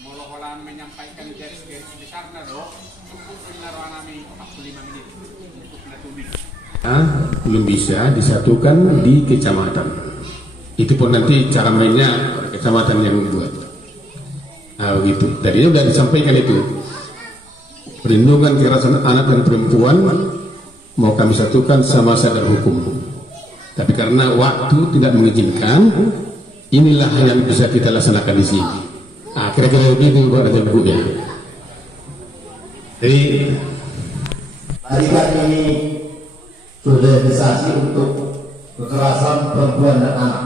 molo-holan menyampaikan garis-garis besar na do, cukup menaruh anami 45 menit untuk na tubi. Belum bisa disatukan di kecamatan. Itu pun nanti cara mainnya kecamatan yang membuat. Nah begitu. Tadinya sudah disampaikan itu. Perlindungan kekerasan anak dan perempuan mau kami satukan sama sadar hukum. Tapi karena waktu tidak mengizinkan, inilah yang bisa kita laksanakan di sini. Nah, kira-kira begitu Pak Raja Bu ya. Jadi Tadi kan ini sosialisasi untuk kekerasan perempuan dan anak.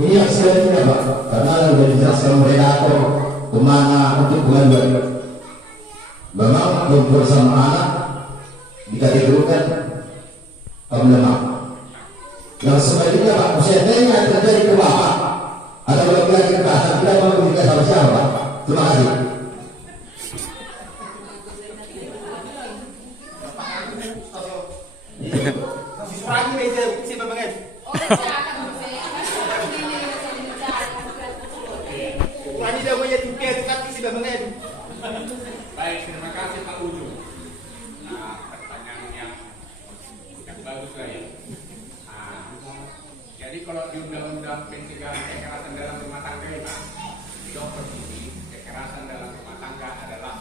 Ini yang sebenarnya Pak, karena sudah dijelaskan moderator kemana untuk bulan. Memang perempuan sama anak dikategorikan kaum lemah. Yang sebaliknya Pak, usianya terjadi ke bawah atau laki-laki ke atas, tidak mau memberikan sama siapa. Terima kasih. Baik, terima kasih Pak Ujung. Nah, pertanyaan yang bagus lah ya. Jadi kalau di undang-undang pencegahan kekerasan dalam rumah tangga ini, nomor ini kekerasan dalam rumah tangga adalah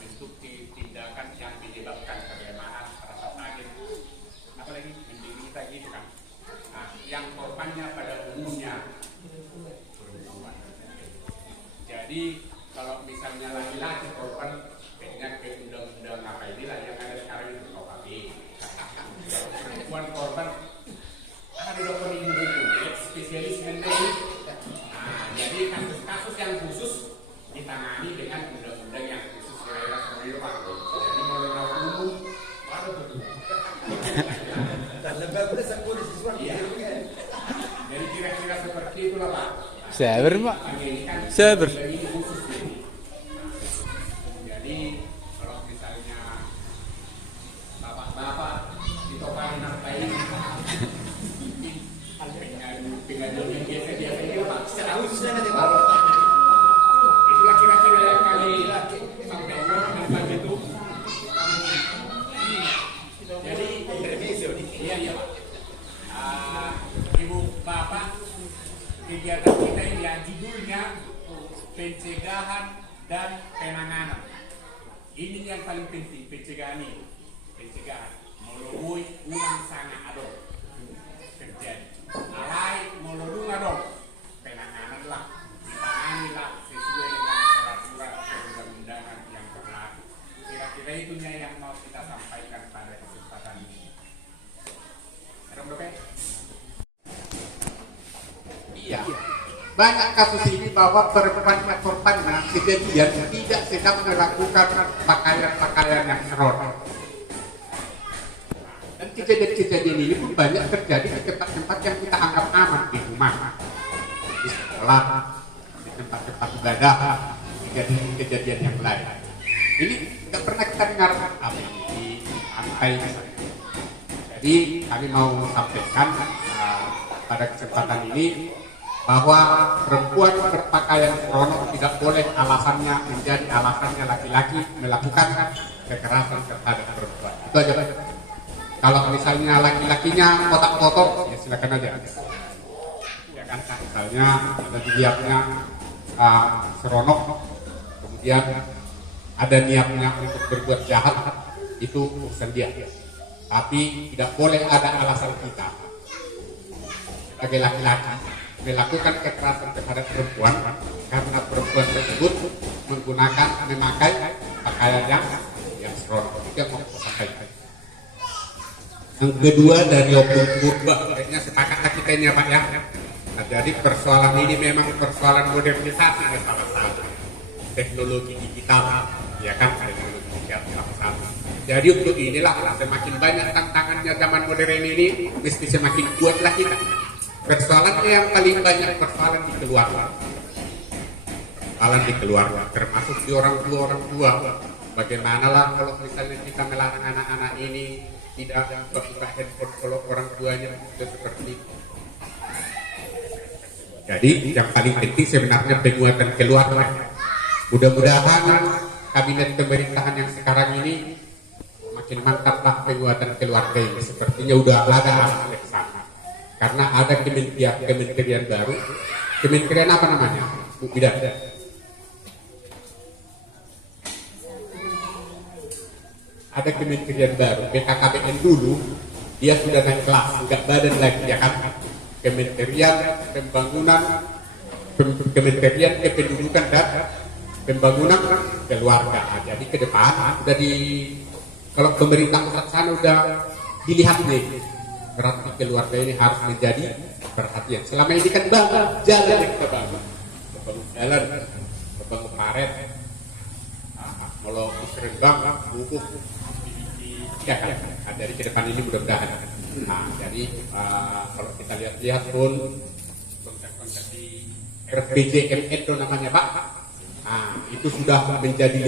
bentuk tindakan yang menyebabkan kelemahan, rasa sakit, apalagi menderita gitu kan. Nah, yang korbannya pada umumnya perempuan. Jadi kalau misalnya laki-laki korban dengan ke undang-undang apa inilah yang ada sekarang itu KUHP. Kalau perempuan korban ada dokter ilmu hukum, spesialis mengenai. Nah, jadi kasus-kasus yang khusus ditangani dengan undang-undang yang khusus kira-kira seperti itu Pak. Jadi mengenai umum ada betul. Iya. Jadi kira-kira seperti itulah Pak. Sabar Pak. Sabar. Jadi kalau misalnya bapak-bapak ditopangin apa ini pengaduan yang biasa-biasa ini Pak. Itulah kira-kira yang kami sampaikan pagi itu. Jadi iya Pak. Ibu bapak, kegiatan kita ini yang judulnya pencegahan dan penanganan. Ini yang paling penting, pencegahan ini. Pencegahan melalui ulang sana adon terjadi. Alai melalui adon penanganan lah, ditangani lah sesuai dengan peraturan perundang-undangan yang berlaku. Kira-kira itunya yang mau kita sampaikan pada kesempatan ini. Ada berapa? Iya. Banyak kasus ini bahwa perempuan-perempuan kejadian tidak sedang melakukan pakaian-pakaian yang senonoh. Dan kejadian-kejadian ini pun banyak terjadi di tempat-tempat yang kita anggap aman, di rumah, di sekolah, di tempat-tempat ibadah, kejadian-kejadian yang lain. Ini tidak pernah kita dengar apa di pantai misalnya. Jadi kami mau sampaikan pada kesempatan ini bahwa perempuan berpakaian senonoh tidak boleh alasannya menjadi alasannya laki-laki melakukan kekerasan terhadap perempuan. Itu aja Pak. Kalau misalnya laki-lakinya kotak-kotak, ya silakan aja. Ya kan, misalnya ada dilihatnya seronok, kemudian ada niatnya untuk berbuat jahat, itu urusan dia. Tapi tidak boleh ada alasan kita sebagai laki-laki melakukan kekerasan terhadap perempuan karena perempuan tersebut memakai pakaian yang senonoh. Itu yang mau sampaikan. Yang kedua dari Opung Purba, kayaknya sepakatlah kita ini ya Pak ya. Nah, jadi persoalan ini memang persoalan modernisasi ya salah satu. Teknologi digital, ya kan, teknologi digital salah satu. Jadi untuk inilah semakin banyak tantangannya zaman modern ini, mesti semakin kuatlah kita. Persoalan yang paling banyak persoalan di keluarga. Persoalan di keluarga, termasuk di orang tua. Bagaimana lah kalau misalnya kita melarang anak-anak ini tidak buka handphone kalau orang tuanya sudah seperti itu. Jadi yang paling penting sebenarnya penguatan keluarga. Mudah-mudahan kabinet pemerintahan yang sekarang ini makin mantaplah penguatan keluarga ini. Sepertinya udah ada arah ke sana. Karena ada kementerian baru. Kementerian apa namanya? Bu Bidan. Ada kementerian baru. BKKBN dulu dia sudah naik kelas, enggak badan lagi ya kan. Kementerian Pembangunan, Kementerian Kependudukan dan Pembangunan Keluarga. Jadi ke depan udah kalau pemerintah pusat sana udah dilihat nih, berarti keluarga ini harus menjadi perhatian. Selama ini kan jalan yang kita bangun, jalan, bangun karet, kalau serembang, bubuk, ya kan. Nah, dari ke depan ini mudah-mudahan. Nah, jadi kalau kita lihat pun konsep-konsep di RPJMN itu namanya Pak. Nah, itu sudah menjadi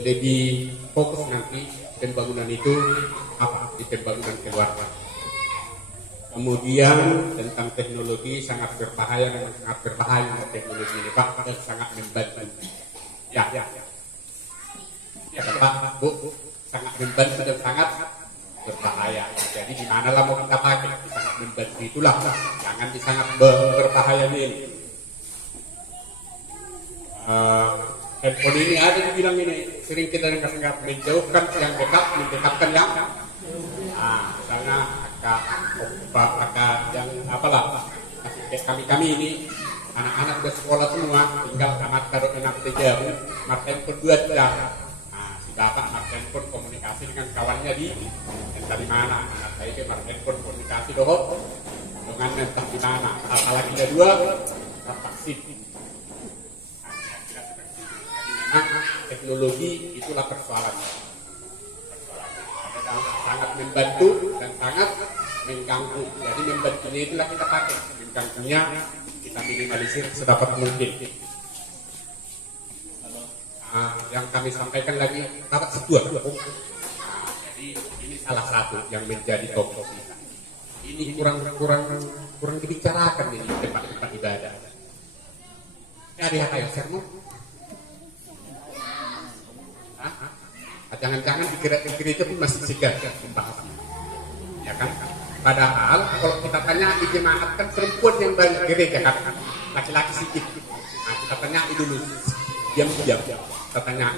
lebih fokus nanti pembangunan itu apa di pembangunan keluarga. Kemudian tentang teknologi sangat berbahaya teknologi ini Pak, dan sangat membantu. Ya Pak, Bu, sangat membantu dan sangat berbahaya. Jadi di mana lah mau kita pakai, sangat membantu itulah, jangan di sangat berbahaya ini. Handphone ini ada dibilang ini sering kita dengar menjauhkan yang dekat, mendekatkan yang misalnya kakak yang apalah kami ini anak-anak udah sekolah semua, tinggal tamat taruh enak saja, handphone dua sudah. Si bapak handphone komunikasi dengan kawannya di mana? Saya ke handphone komunikasi doang dengan entah di mana. Apalagi ada dua vaksin. Teknologi itulah persoalan. Sangat membantu dan sangat mengganggu. Jadi membantunya itulah kita pakai, mengganggunya kita minimalisir sedapat mungkin. Yang kami sampaikan lagi dapat sebuah. Jadi ini salah satu yang menjadi topik kita. Ini kurang dibicarakan ini tempat-tempat ibadah. Ayo sermon. Jangan-jangan di gereja pun masih segar membahas, ya kan? Padahal kalau kita tanya di jemaat kan perempuan yang banyak gereja kan, laki-laki sedikit. Nah kita tanya dulu, diam-diam kita tanya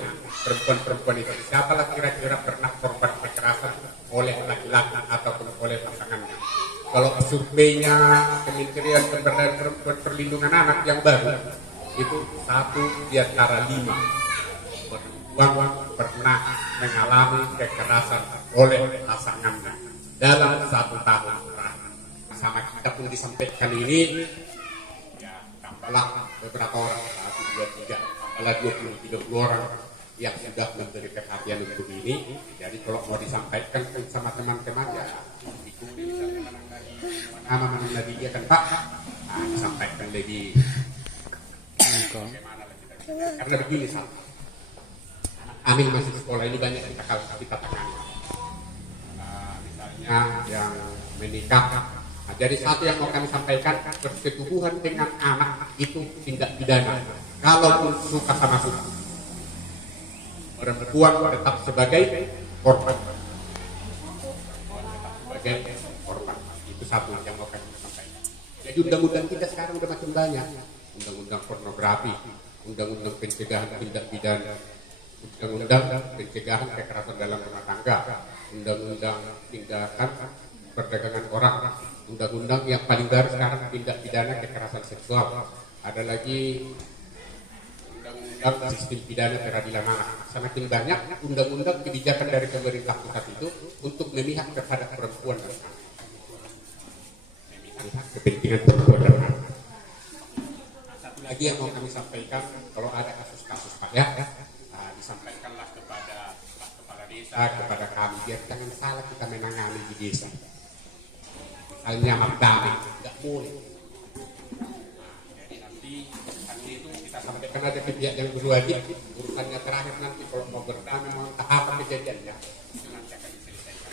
perempuan itu siapalah kira-kira pernah korban kekerasan oleh laki-laki ataupun oleh pasangannya. Kalau surveinya Kementerian Pemberdayaan Perempuan Perlindungan Anak yang baru itu 1 di antara 5 pernah mengalami kekerasan oleh pasangannya dalam 1 tahun. Sama kita pun disampaikan ini, ya tambahlah beberapa orang, 1, 2, 3, tambahlah 20-30 orang yang sudah memberi perhatian untuk ini. Jadi kalau mau disampaikan sama teman-teman ya, ikuti nama lagi dia kan Pak, disampaikan lagi. Karena begini Pak. Amin masih sekolah ini banyak kita tangani. Misalnya yang menikah. Nah, jadi satu yang mau kami sampaikan, persetubuhan dengan anak itu tindak pidana. Kalaupun suka sama suka, perempuan tetap sebagai korban. Itu satu yang mau kami sampaikan. Jadi undang-undang kita sekarang udah makin banyak. Undang-undang pornografi, undang-undang pencegahan tindak pidana, undang-undang pencegahan kekerasan dalam rumah tangga, undang-undang tindakan perdagangan orang, undang-undang yang paling baru sekarang tindak pidana kekerasan seksual. Ada lagi undang-undang sistem pidana peradilan anak. Semakin banyak undang-undang kebijakan dari pemerintah pusat itu untuk memihak kepada perempuan dan anak, memihak kepentingan perempuan dan anak. Satu lagi yang mau kami sampaikan, kalau ada kasus-kasus Pak ya, disampaikanlah kepada kepala desa, kepada kami, biar jangan salah kita menangani di desa. Misalnya Magdami, nggak boleh. Jadi nanti itu kita sampaikan aja ke pihak yang berwajib, urusannya terakhir nanti kalau mau berdamai mau apa kejadiannya itu nanti akan diselesaikan.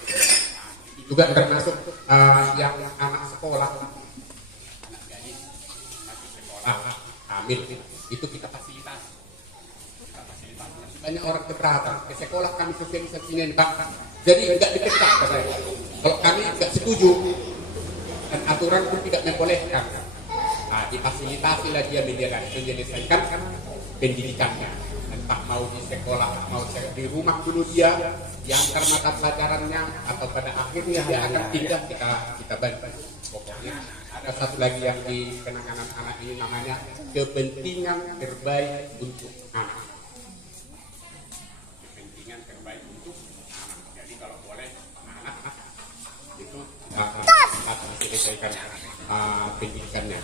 Itu juga termasuk yang anak sekolah, anak gadis masih sekolah, hamil, itu kita fasilitasi. Banyak orang keberatan ke sekolah kami sosialisasinya Pak, jadi nggak dipecat katanya. Kalau kami nggak setuju dan aturan pun tidak membolehkan, difasilitasi lah dia menyelesaikan pendidikannya, entah mau di sekolah, mau di rumah dulu dia diantar mata pelajarannya, atau pada akhirnya dia akan pindah, kita bantu. Pokoknya ada satu lagi yang dikenangan anak ini namanya kepentingan terbaik untuk anak. Kepentingan terbaik untuk anak. Jadi kalau boleh anak itu dapat diselesaikan pendidikannya.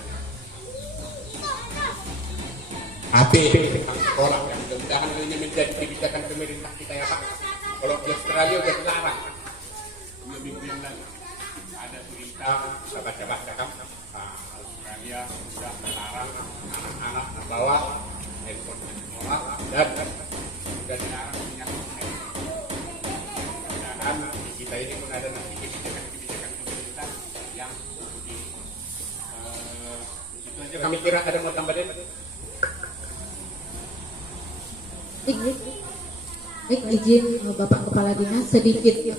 HP tentang sekolah yang mudah-mudahan ini menjadi kebijakan pemerintah kita ya Pak. Kalau di Australia sudah dilarang. 2 minggu yang lalu ada berita kita baca-baca kan, Australia sudah melarang anak-anak membawa handphone ke sekolah dan sudah dilarang punya handphone. Mudah-mudahan di kita ini pun ada nanti kebijakan pemerintah yang seperti itu aja. Kami kira ada mau tambahin. Baik, izin Bapak Kepala Dinas sedikit.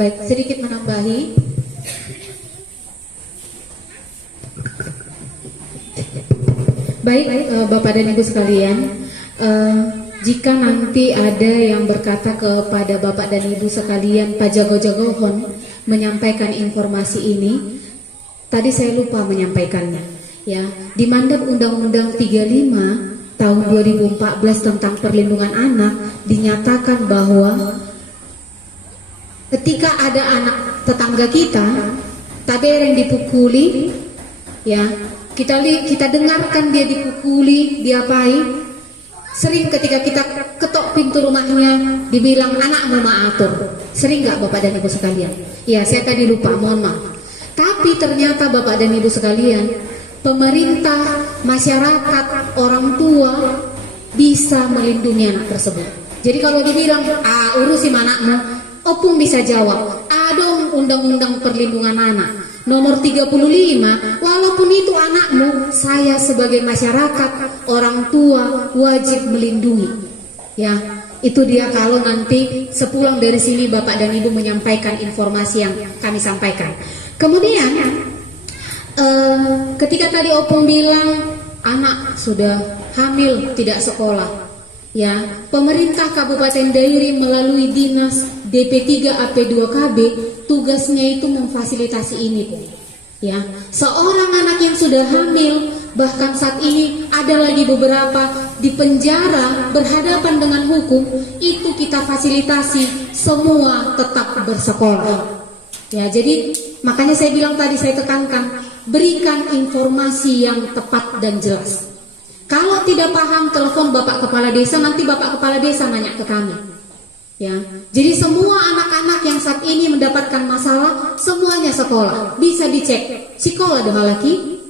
Baik, sedikit menambahi. Baik, Bapak dan Ibu sekalian, jika nanti ada yang berkata kepada Bapak dan Ibu sekalian, Pak Jago-Jagohon menyampaikan informasi ini, tadi saya lupa menyampaikannya. Ya, di mandat Undang-Undang 35 tahun 2014 tentang perlindungan anak dinyatakan bahwa ketika ada anak tetangga kita tapi yang dipukuli, ya kita dengarkan dia dipukuli, diapai. Sering ketika kita ketok pintu rumahnya dibilang anakmu maatur. Sering nggak Bapak dan Ibu sekalian? Ya, saya tadi lupa, mohon maaf. Tapi ternyata Bapak dan Ibu sekalian, pemerintah, masyarakat, orang tua bisa melindungi anak tersebut. Jadi kalau dibilang, urusin anakmu, opung bisa jawab, ada undang-undang perlindungan anak nomor 35, walaupun itu anakmu, saya sebagai masyarakat, orang tua wajib melindungi. Ya, itu dia kalau nanti sepulang dari sini Bapak dan Ibu menyampaikan informasi yang kami sampaikan. Kemudian ketika tadi Opung bilang anak sudah hamil tidak sekolah, ya, pemerintah Kabupaten Dairi melalui Dinas DP3 AP2KB tugasnya itu memfasilitasi ini, Bu. Ya, seorang anak yang sudah hamil, bahkan saat ini ada lagi beberapa di penjara berhadapan dengan hukum, itu kita fasilitasi semua tetap bersekolah. Ya, jadi makanya saya bilang tadi, saya tekankan, berikan informasi yang tepat dan jelas. Kalau tidak paham, telepon Bapak Kepala Desa, nanti Bapak Kepala Desa nanya ke kami. Ya, jadi semua anak-anak yang saat ini mendapatkan masalah, semuanya sekolah, bisa dicek. Sekolah doa lagi.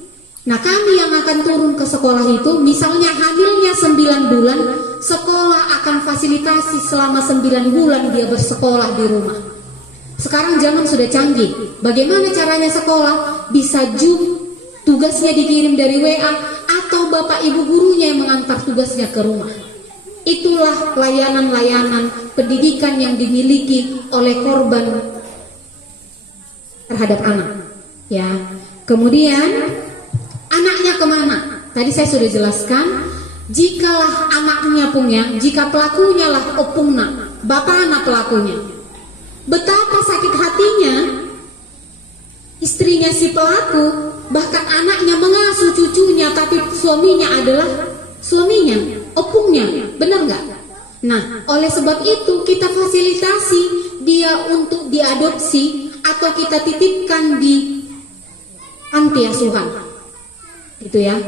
Nah, kami yang akan turun ke sekolah itu, misalnya hamilnya 9 bulan, sekolah akan fasilitasi selama 9 bulan dia bersekolah di rumah. Sekarang zaman sudah canggih. Bagaimana caranya sekolah? Bisa Zoom, tugasnya dikirim dari WA, atau bapak ibu gurunya yang mengantar tugasnya ke rumah. Itulah layanan-layanan pendidikan yang dimiliki oleh korban terhadap anak. Ya, kemudian anaknya kemana? Tadi saya sudah jelaskan. Jikalah anaknya punya, jika pelakunya lah opungna, bapak anak pelakunya. Betapa sakit hatinya istrinya si pelaku, bahkan anaknya mengasuh cucunya, tapi suaminya adalah suaminya, opungnya, benar nggak? Nah, oleh sebab itu kita fasilitasi dia untuk diadopsi atau kita titipkan di panti asuhan, gitu ya.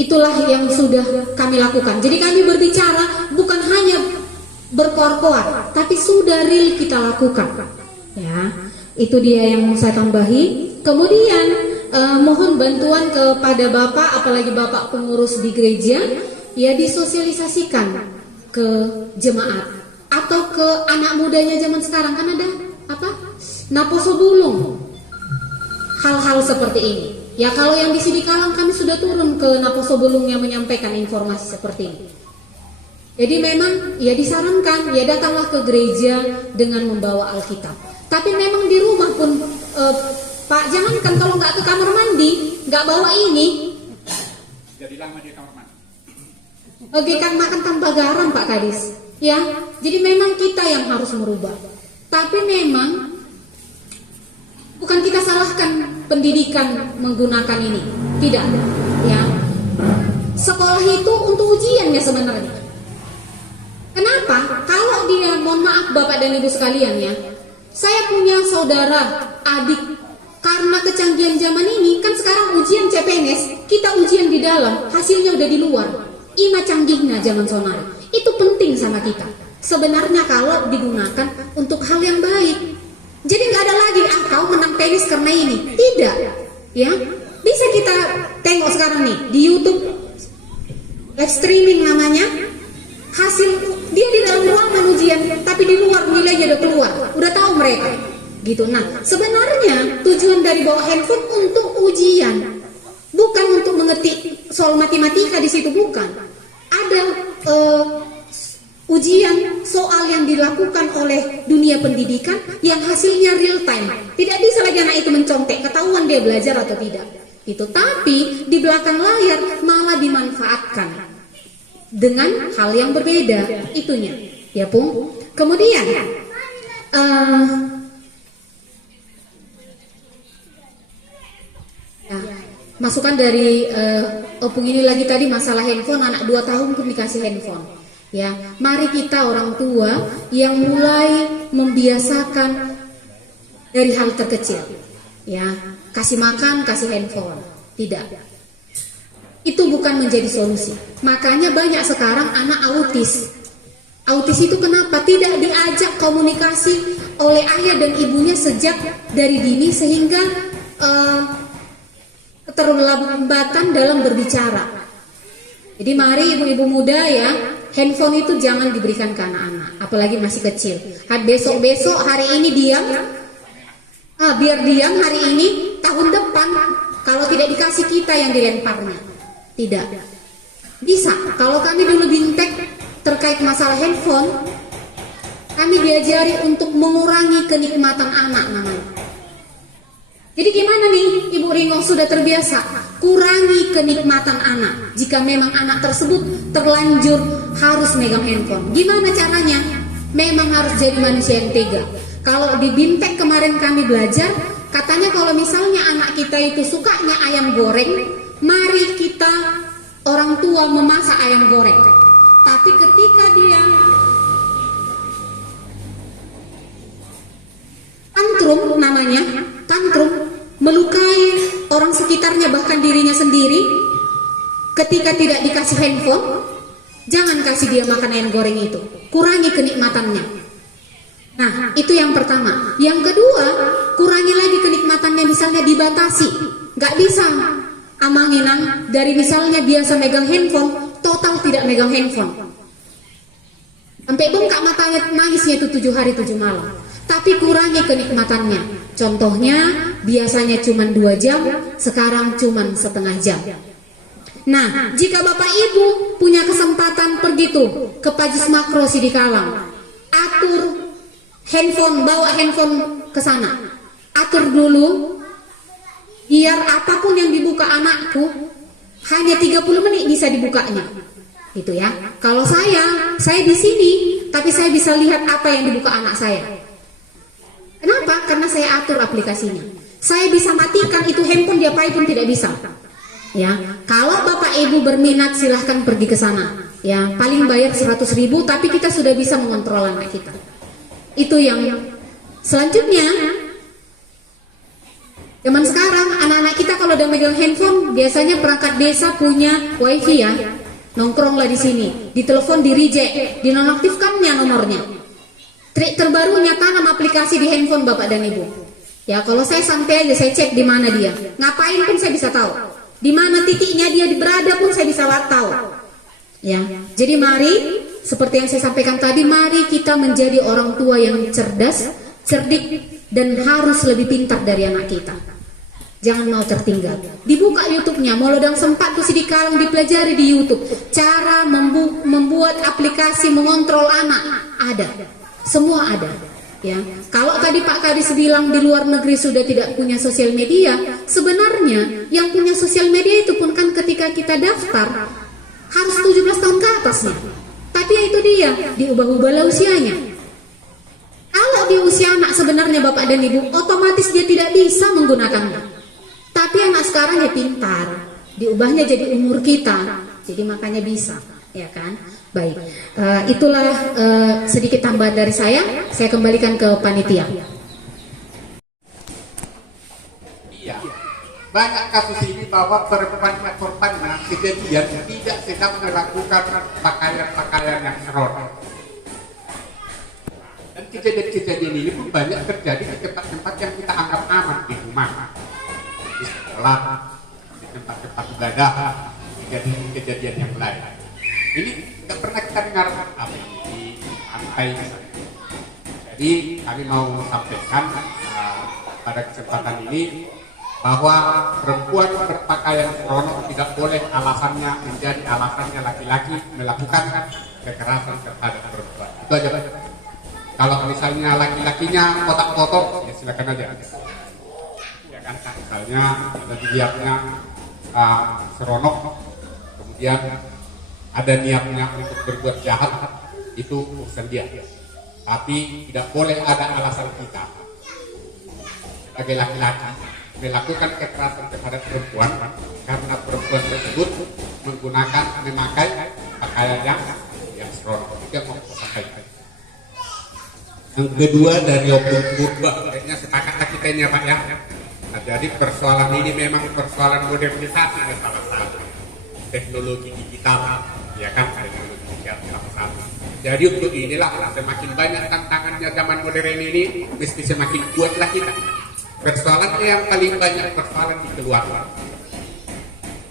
Itulah yang sudah kami lakukan. Jadi kami berbicara bukan hanya berkoar-koar, tapi sudah real kita lakukan. Ya, itu dia yang mau saya tambahi. Kemudian mohon bantuan kepada Bapak, apalagi Bapak pengurus di gereja, ya disosialisasikan ke jemaat atau ke anak mudanya zaman sekarang. Kan ada apa? Naposo Bulung. Hal-hal seperti ini. Ya kalau yang di Sidikalang kami sudah turun ke Naposo Bulung yang menyampaikan informasi seperti ini. Jadi memang ya disarankan ya datanglah ke gereja dengan membawa Alkitab. Tapi memang di rumah pun Pak, jangankan kalau nggak ke kamar mandi, nggak bawa ini. Jadi lama di kamar mandi. Oke kan makan tanpa garam Pak Kadis. Ya, jadi memang kita yang harus merubah. Tapi memang bukan kita salahkan pendidikan menggunakan ini. Tidak, ya. Sekolah itu untuk ujiannya sebenarnya. Kenapa? Kalau dia, mohon maaf Bapak dan Ibu sekalian ya, saya punya saudara, adik, karena kecanggihan zaman ini, kan sekarang ujian CPNS, kita ujian di dalam, hasilnya udah di luar. Ima canggihnya zaman sonari, itu penting sama kita. Sebenarnya kalau digunakan untuk hal yang baik. Jadi nggak ada lagi, kau menang tenis karena ini. Tidak, ya. Bisa kita tengok sekarang nih, di YouTube, live streaming namanya, hasil dia di dalam ruangan ujian tapi di luar nilainya udah keluar, udah tahu mereka gitu. Nah sebenarnya tujuan dari bawa handphone untuk ujian, bukan untuk mengetik soal matematika di situ, bukan. Ada ujian soal yang dilakukan oleh dunia pendidikan yang hasilnya real time, tidak bisa lagi anak itu mencontek, ketahuan dia belajar atau tidak itu. Tapi di belakang layar malah dimanfaatkan dengan hal yang berbeda itunya, ya Pung. Kemudian masukan dari Opung ini lagi tadi masalah handphone, anak 2 tahun pun dikasih handphone. Ya, mari kita orang tua yang mulai membiasakan dari hal terkecil. Ya, kasih makan, kasih handphone. Tidak. Itu bukan menjadi solusi. Makanya banyak sekarang anak autis. Autis itu kenapa? Tidak diajak komunikasi oleh ayah dan ibunya sejak dari dini, sehingga keterlambatan dalam berbicara. Jadi mari ibu-ibu muda ya, handphone itu jangan diberikan ke anak-anak, apalagi masih kecil. Besok-besok hari ini diam, biar diam hari ini, tahun depan kalau tidak dikasih kita yang dilemparnya. Tidak bisa. Kalau kami dulu bintek terkait masalah handphone, kami diajari untuk mengurangi kenikmatan anak namanya. Jadi gimana nih Ibu Ringo sudah terbiasa, kurangi kenikmatan anak. Jika memang anak tersebut terlanjur harus megang handphone, gimana caranya? Memang harus jadi manusia yang tega. Kalau di bintek kemarin kami belajar, katanya kalau misalnya anak kita itu sukanya ayam goreng, mari kita orang tua memasak ayam goreng. Tapi ketika dia tantrum, namanya tantrum, melukai orang sekitarnya bahkan dirinya sendiri, ketika tidak dikasih handphone, jangan kasih dia makan ayam goreng itu, kurangi kenikmatannya. Nah itu yang pertama. Yang kedua, kurangi lagi kenikmatannya, misalnya dibatasi. Gak bisa amanginang dari misalnya biasa megang handphone, total tidak megang handphone, sampai bengkak matanya, nangisnya itu 7 hari 7 malam. Tapi kurangi kenikmatannya. Contohnya biasanya cuma 2 jam, sekarang cuma setengah jam. Nah jika Bapak Ibu punya kesempatan pergi tuh ke Pajus Makro Sidikalang, atur handphone, bawa handphone ke sana, atur dulu. Biar apapun yang dibuka anakku hanya 30 menit bisa dibukanya. Itu ya. Kalau saya di sini, tapi saya bisa lihat apa yang dibuka anak saya. Kenapa? Karena saya atur aplikasinya. Saya bisa matikan itu handphone, dia pun tidak bisa. Ya. Kalau Bapak Ibu berminat silahkan pergi ke sana. Ya, paling bayar 100.000, tapi kita sudah bisa mengontrol anak kita. Itu yang selanjutnya. Zaman sekarang anak-anak kita kalau udah megang handphone, biasanya perangkat desa punya wifi ya. nongkronglah di sini, ditelepon di reject, dinonaktifkannya nomornya. Trik terbarunya tanam aplikasi di handphone Bapak dan Ibu. Ya, kalau saya santai aja, saya cek di mana dia, ngapain pun saya bisa tahu, di mana titiknya dia berada pun saya bisa tahu. Ya, jadi mari seperti yang saya sampaikan tadi, mari kita menjadi orang tua yang cerdas, cerdik, dan harus lebih pintar dari anak kita. Jangan mau tertinggal. Dibuka YouTube-nya, Molodang sempat tuh Sidikalang dipelajari di YouTube. Cara membuat aplikasi mengontrol anak ada, semua ada. Ya, kalau tadi Pak Kadis bilang di luar negeri sudah tidak punya sosial media, sebenarnya yang punya sosial media itu pun kan ketika kita daftar harus 17 tahun ke atasnya. Tapi itu dia, diubah-ubahlah usianya. Kalau di usia anak sebenarnya Bapak dan Ibu, otomatis dia tidak bisa menggunakannya. Tapi anak sekarang ya pintar, diubahnya jadi umur kita, jadi makanya bisa, ya kan? Baik, itulah sedikit tambahan dari saya kembalikan ke panitia. Iya, banyak kasus ini bahwa perempuan-perempuan kejadian tidak sedang melakukan pakaian-pakaian yang senonoh. Dan kejadian-kejadian ini pun banyak terjadi di tempat-tempat yang kita anggap aman, di rumah, di sekolah, di tempat-tempat ibadah, kejadian yang lain. Ini tidak pernah kita dengar apa di pantai misalnya. Jadi kami mau sampaikan pada kesempatan ini bahwa perempuan berpakaian senonoh tidak boleh alasannya menjadi alasannya laki-laki melakukan kekerasan terhadap perempuan. Itu aja Pak. Kalau misalnya laki-lakinya kotak-kotak, ya silakan aja. Ya kan, misalnya ada dilihatnya seronok, kemudian ada niatnya untuk berbuat jahat, itu urusan dia. Tapi tidak boleh ada alasan kita sebagai laki-laki melakukan kekerasan terhadap perempuan karena perempuan tersebut memakai pakaian yang seronok. Itu yang mau saya sampaikan. Yang kedua dari Opung Purba, kayaknya sepakatlah kita ini ya Pak ya. Nah, jadi persoalan ini memang persoalan modernisasi salah satu teknologi digital, ya kan, teknologi digital salah satu. Jadi untuk inilah semakin banyak tantangannya zaman modern ini, mesti semakin kuatlah kita. Persoalannya yang paling banyak persoalan di keluarga.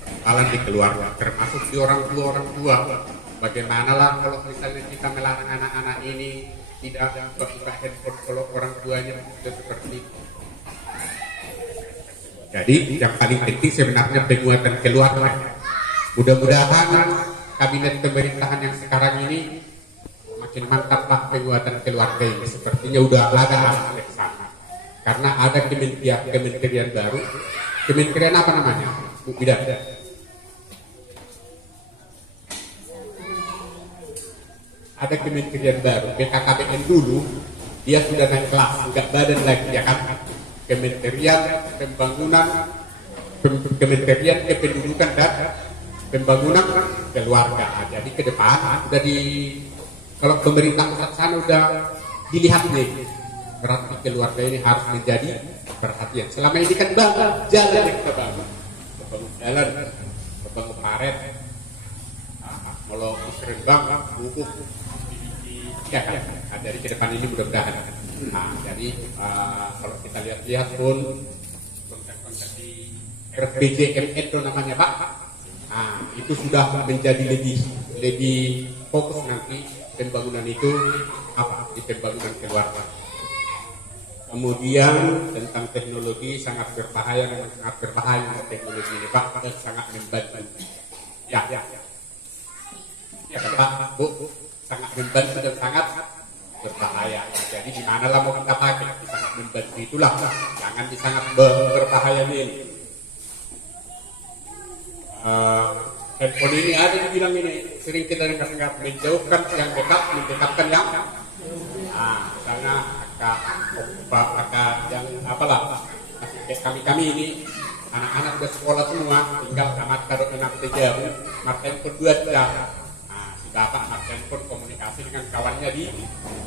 Persoalan di keluarga, termasuk di orang tua. Bagaimana lah kalau misalnya kita melarang anak-anak ini tidak buka handphone kalau orang tuanya sudah seperti itu. Jadi yang paling penting sebenarnya penguatan keluarga. Mudah-mudahan kabinet pemerintahan yang sekarang ini makin mantaplah penguatan keluarga ini. Sepertinya udah ada arah ke sana. Karena ada kementerian baru. Kementerian apa namanya? Bu Bidan. Ada kementerian baru, BKKBN dulu, dia sudah naik kelas, enggak badan lagi, ya kan? Kementerian Pembangunan, Kementerian Kependudukan dan Pembangunan Keluarga. Jadi ke depan udah kalau pemerintah pusat sana udah dilihat nih, berarti keluarga ini harus menjadi perhatian. Selama ini kan jalan yang kita bangun, jalan, bangun paret, kalau sering bangun, buku. Ya kan, dari ke depan ini mudah-mudahan. Nah, jadi kalau kita lihat pun konsep-konsep di RPJMN itu namanya Pak. Nah, itu sudah menjadi lebih fokus nanti pembangunan itu apa di pembangunan keluarga. Kemudian tentang teknologi sangat berbahaya, memang sangat berbahaya teknologi ini Pak, dan sangat membantu. Ya Pak, Bu. Sangat membantu dan sangat berbahaya. Jadi di mana lah mau kita pakai? Sangat membantu itulah. Jangan di sangat berbahaya ini. Handphone ini ada dibilang ini sering kita dengar menjauhkan yang dekat, mendekatkan yang. Misalnya kakak yang apalah. Kami ini anak-anak udah sekolah semua, tinggal tamat taruh 6 jam, makan pun 2 jam. Dapat handphone komunikasi dengan kawannya di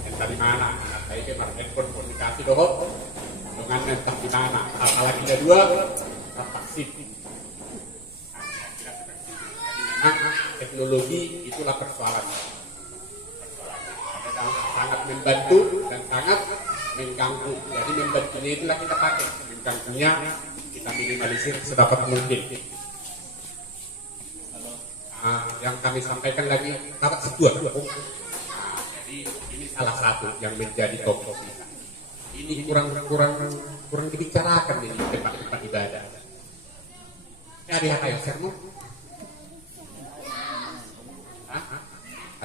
entah di mana. Nah, saya ke handphone komunikasi dengan entah di mana. Apalagi ada 2 vaksin. Jadi memang teknologi itulah persoalan. Ada sangat membantu dan sangat mengganggu. Jadi membantunya itulah kita pakai, mengganggunya kita minimalisir sedapat mungkin. Yang kami sampaikan lagi dapat sebuah. Jadi ini salah satu yang menjadi pokok kita. Ini kurang dibicarakan ini tempat-tempat ibadah. Cari apa ya, sermo?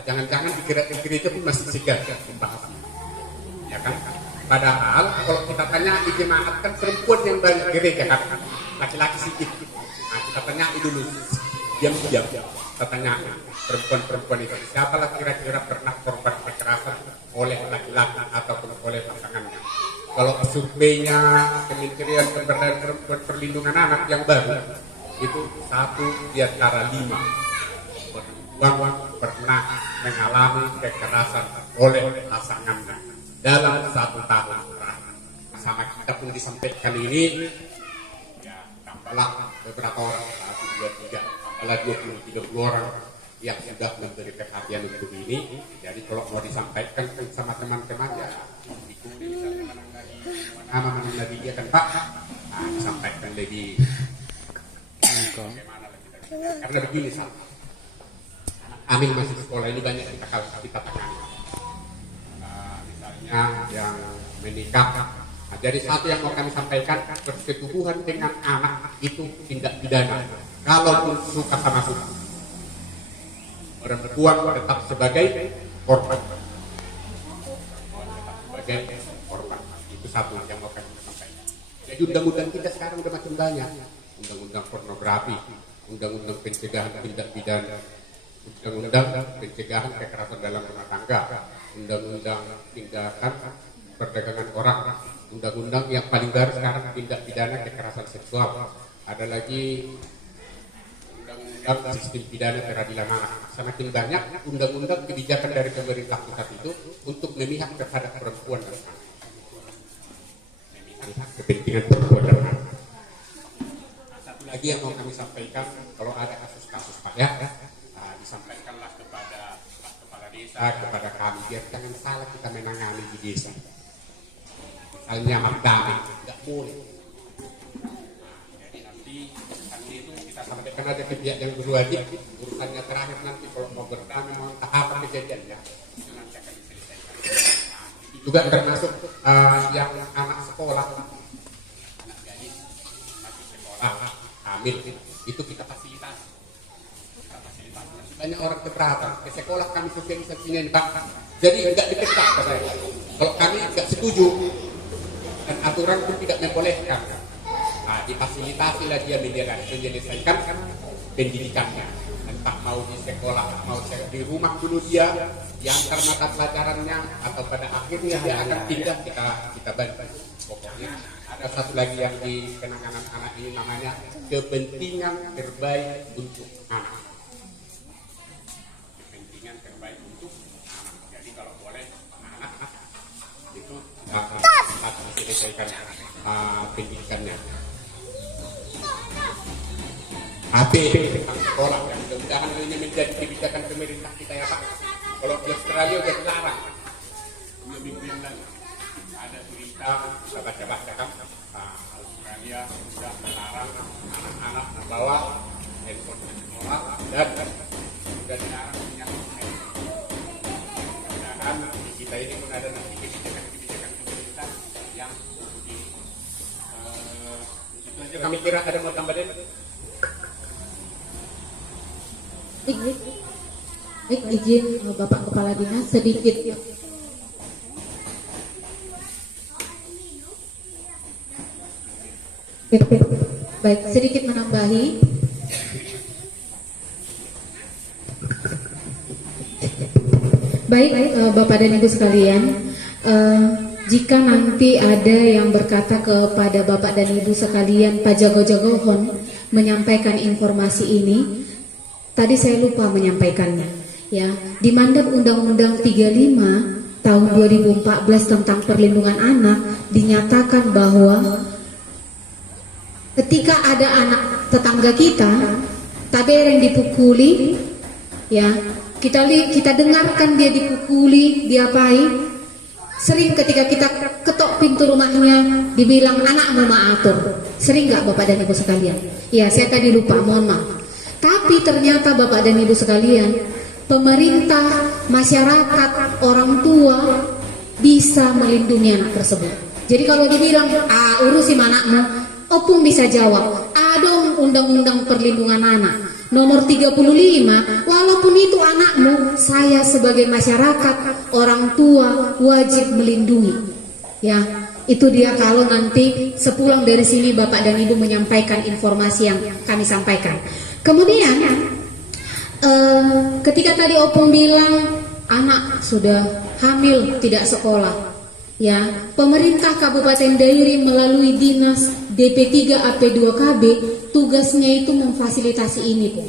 Jangan-jangan di gereja pun masih segar membahas, ya kan? Padahal kalau kita tanya di jemaat kan perempuan yang banyak gereja kan, laki-laki sedikit. Nah, kita tanya dulu, diam-diam, kita tanya perempuan itu siapalah kira-kira pernah korban kekerasan oleh laki-laki ataupun oleh pasangannya. Kalau surveinya Kementerian Pemberdayaan Perempuan Perlindungan Anak yang baru itu 1 di antara 5 pernah mengalami kekerasan oleh pasangannya dalam 1 tahun. Sama kita pun disampaikan ini, ya tambahlah beberapa orang, 1, 2, 3, tambahlah 20-30 orang yang sudah memberi perhatian untuk ini. Jadi kalau mau disampaikan sama teman-teman ya ikuti nama lagi dia kan Pak, disampaikan lebih bagaimana lagi. Karena begini salah. Amin masih sekolah ini banyak kita tangani. Misalnya yang menikah. Nah, jadi satu yang mau kami sampaikan, persetubuhan dengan anak itu tindak pidana. Kalaupun suka sama suka, perempuan tetap sebagai korban. Itu satu yang mau kami sampaikan. Jadi undang-undang kita sekarang udah makin banyak. Undang-undang pornografi, undang-undang pencegahan tindak pidana, undang-undang pencegahan kekerasan dalam rumah tangga, undang-undang tindakan perdagangan orang, undang-undang yang paling baru sekarang tindak pidana kekerasan seksual. Ada lagi undang-undang sistem pidana peradilan anak. Semakin banyak undang-undang kebijakan dari pemerintah pusat itu untuk memihak terhadap perempuan dan anak. Memihak kepentingan perempuan dan anak. Satu lagi yang mau kami sampaikan, kalau ada kasus-kasus Pak ya, disampaikanlah kepada kepala desa, kepada kami, biar jangan salah kita menangani di desa. Misalnya mardami, nggak boleh. Jadi nanti itu kita sampaikan aja ke pihak yang berwajib, urusannya terakhir nanti kalau mau berdamai, mau entah apa kejadiannya, itu nanti akan diselesaikan. Itu juga termasuk yang anak sekolah, anak gadis masih sekolah, hamil, itu kita fasilitasi. Banyak orang keberatan ke sekolah kami sosialisasinya ini Pak, jadi nggak dipecat katanya. Kalau kami nggak setuju dan aturan pun tidak membolehkan, nah difasilitasi lah dia menyelesaikan pendidikannya. Entah mau di sekolah, mau di rumah dulu dia diantar mata pelajarannya, atau pada akhirnya dia akan pindah, kita bantu. Pokoknya ada satu lagi yang di penanganan anak ini namanya kepentingan terbaik untuk anak. Terbaik untuk anak. Jadi kalau boleh anak itu kita selesaikan pendidikannya. HP tentang sekolah yang mudah-mudahan ini menjadi kebijakan pemerintah kita ya Pak. Kalau di Australia sudah dilarang. Minggu lalu ada berita kita baca-baca kan, Australia sudah melarang anak-anak membawa handphone ke sekolah dan sudah dilarang punya handphone. Di kita ini pun ada nanti kebijakan pemerintah yang begini. Itu aja kami kira. Ada mau tambah deh? Baik, izin Bapak Kepala Dinas sedikit. Baik, sedikit menambahi. Baik, Bapak dan Ibu sekalian, jika nanti ada yang berkata kepada Bapak dan Ibu sekalian, Pak Jago-Jagohon menyampaikan informasi ini, tadi saya lupa menyampaikannya. Ya, di mandat Undang-Undang 35 tahun 2014 tentang perlindungan anak dinyatakan bahwa ketika ada anak tetangga kita, tapi yang dipukuli, ya. Kita dengarkan dia dipukuli, diapai. Sering ketika kita ketok pintu rumahnya dibilang anakmu maatur. Sering nggak Bapak dan Ibu sekalian? Ya, saya tadi lupa, mohon maaf. Tapi ternyata Bapak dan Ibu sekalian, pemerintah, masyarakat, orang tua bisa melindungi anak tersebut. Jadi kalau dibilang urusin anakmu, opung bisa jawab, ada undang-undang perlindungan anak nomor 35, walaupun itu anakmu, saya sebagai masyarakat, orang tua wajib melindungi. Ya, itu dia kalau nanti sepulang dari sini Bapak dan Ibu menyampaikan informasi yang kami sampaikan. Kemudian ketika tadi opung bilang anak sudah hamil tidak sekolah, ya, pemerintah Kabupaten Dairi melalui Dinas DP3 AP2KB tugasnya itu memfasilitasi ini, Bu.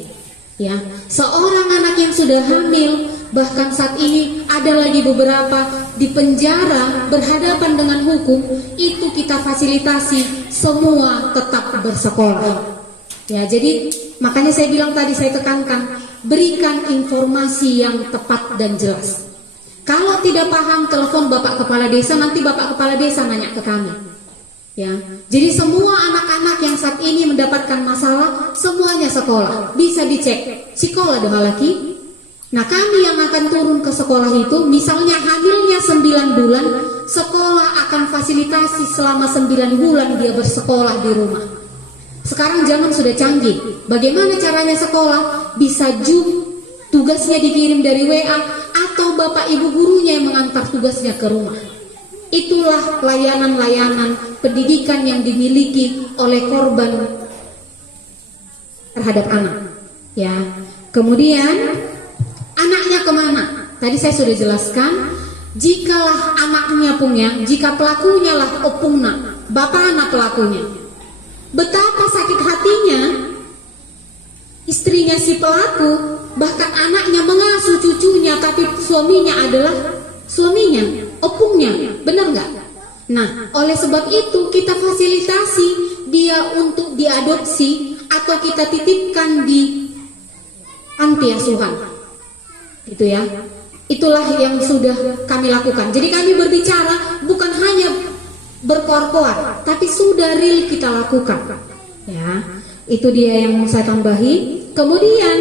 Ya, seorang anak yang sudah hamil, bahkan saat ini ada lagi beberapa di penjara berhadapan dengan hukum, itu kita fasilitasi semua tetap bersekolah. Ya, jadi makanya saya bilang tadi, saya tekankan, berikan informasi yang tepat dan jelas. Kalau tidak paham, telepon Bapak Kepala Desa, nanti Bapak Kepala Desa nanya ke kami. Ya, jadi semua anak-anak yang saat ini mendapatkan masalah, semuanya sekolah, bisa dicek. Sekolah doa lagi. Nah, kami yang akan turun ke sekolah itu, misalnya hamilnya 9 bulan, sekolah akan fasilitasi selama 9 bulan dia bersekolah di rumah. Sekarang zaman sudah canggih. Bagaimana caranya sekolah? Bisa Zoom, tugasnya dikirim dari WA, atau bapak ibu gurunya yang mengantar tugasnya ke rumah. Itulah layanan-layanan pendidikan yang dimiliki oleh korban terhadap anak. Ya, kemudian anaknya kemana? Tadi saya sudah jelaskan. Jikalah anaknya punya, jika pelakunya lah opungna, bapak anak pelakunya, betapa sakit hatinya istrinya si pelaku, bahkan anaknya mengasuh cucunya, tapi suaminya adalah suaminya, opungnya, benar nggak? Nah, oleh sebab itu kita fasilitasi dia untuk diadopsi atau kita titipkan di panti asuhan, gitu ya. Itulah yang sudah kami lakukan. Jadi kami berbicara bukan hanya berkoar-koar, tapi sudah real kita lakukan. Ya, itu dia yang mau saya tambahi. Kemudian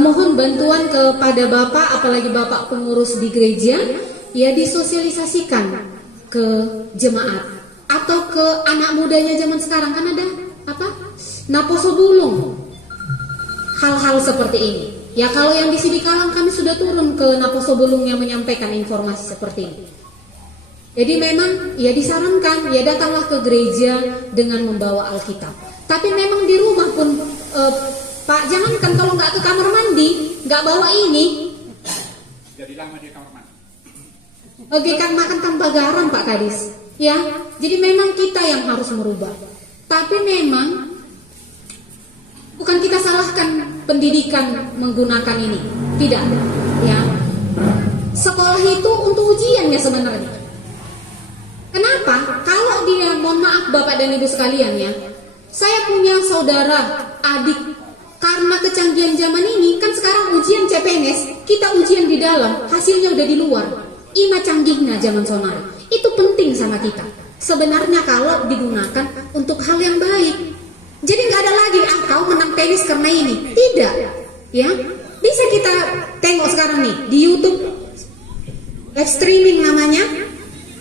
mohon bantuan kepada Bapak, apalagi Bapak pengurus di gereja, ya disosialisasikan ke jemaat atau ke anak mudanya zaman sekarang. Kan ada apa? Naposo Bulung. Hal-hal seperti ini. Ya, kalau yang di Sidikalang kami sudah turun ke Naposo Bulung yang menyampaikan informasi seperti ini. Jadi memang ya disarankan ya datanglah ke gereja dengan membawa Alkitab. Tapi memang di rumah pun Pak, jangankan kalau nggak ke kamar mandi, nggak bawa ini. Jadi lama di kamar mandi. Oke, kan makan tanpa garam Pak Kadis. Ya, jadi memang kita yang harus merubah. Tapi memang bukan kita salahkan pendidikan menggunakan ini, tidak. Ya, sekolah itu untuk ujiannya sebenarnya. Kenapa? Kalau dia, mohon maaf Bapak dan Ibu sekalian ya, saya punya saudara, adik, karena kecanggihan zaman ini, kan sekarang ujian CPNS, kita ujian di dalam, hasilnya udah di luar. Ima canggihnya zaman sonari. Itu penting sama kita. Sebenarnya kalau digunakan untuk hal yang baik. Jadi nggak ada lagi, kau menang tenis karena ini. Tidak. Ya, bisa kita tengok sekarang nih, di YouTube, live streaming namanya,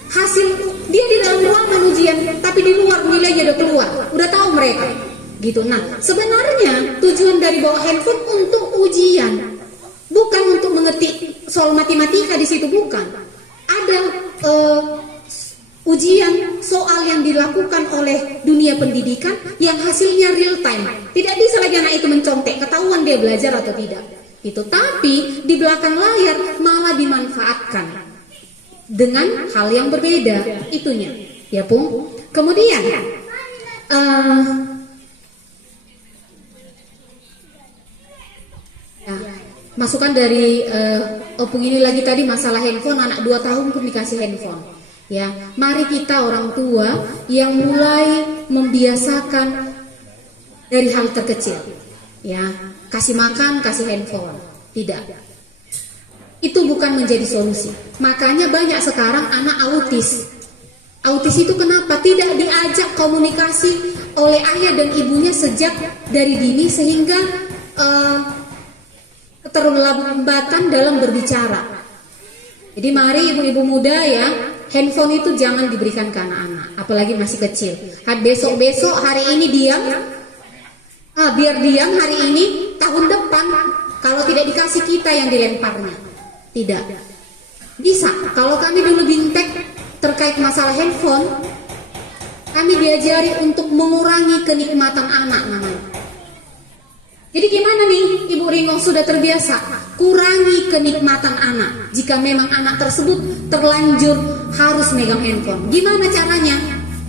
hasil dia di dalam ruangan ujian, tapi di luar nilainya udah keluar, udah tahu mereka, gitu. Nah, sebenarnya tujuan dari bawa handphone untuk ujian, bukan untuk mengetik soal matematika di situ, bukan. Ada ujian soal yang dilakukan oleh dunia pendidikan yang hasilnya real time. Tidak bisa lagi anak itu mencontek, ketahuan dia belajar atau tidak. Itu, tapi di belakang layar malah dimanfaatkan dengan hal yang berbeda itunya, ya Pung. Kemudian masukan dari Opung ini lagi tadi masalah handphone, anak 2 tahun pun dikasih handphone. Ya, mari kita orang tua yang mulai membiasakan dari hal terkecil. Ya, kasih makan, kasih handphone. Tidak. Itu bukan menjadi solusi. Makanya banyak sekarang anak autis. Autis itu kenapa? Tidak diajak komunikasi oleh ayah dan ibunya sejak dari dini sehingga keterlambatan dalam berbicara. Jadi mari ibu-ibu muda ya, handphone itu jangan diberikan ke anak-anak, apalagi masih kecil. Besok-besok hari ini diam, biar diam hari ini, tahun depan kalau tidak dikasih kita yang dilemparnya. Tidak. Bisa. Kalau kami dulu bintek terkait masalah handphone, kami diajari untuk mengurangi kenikmatan anak namanya. Jadi gimana nih Ibu Ringo sudah terbiasa? Kurangi kenikmatan anak. Jika memang anak tersebut terlanjur harus megang handphone. Gimana caranya?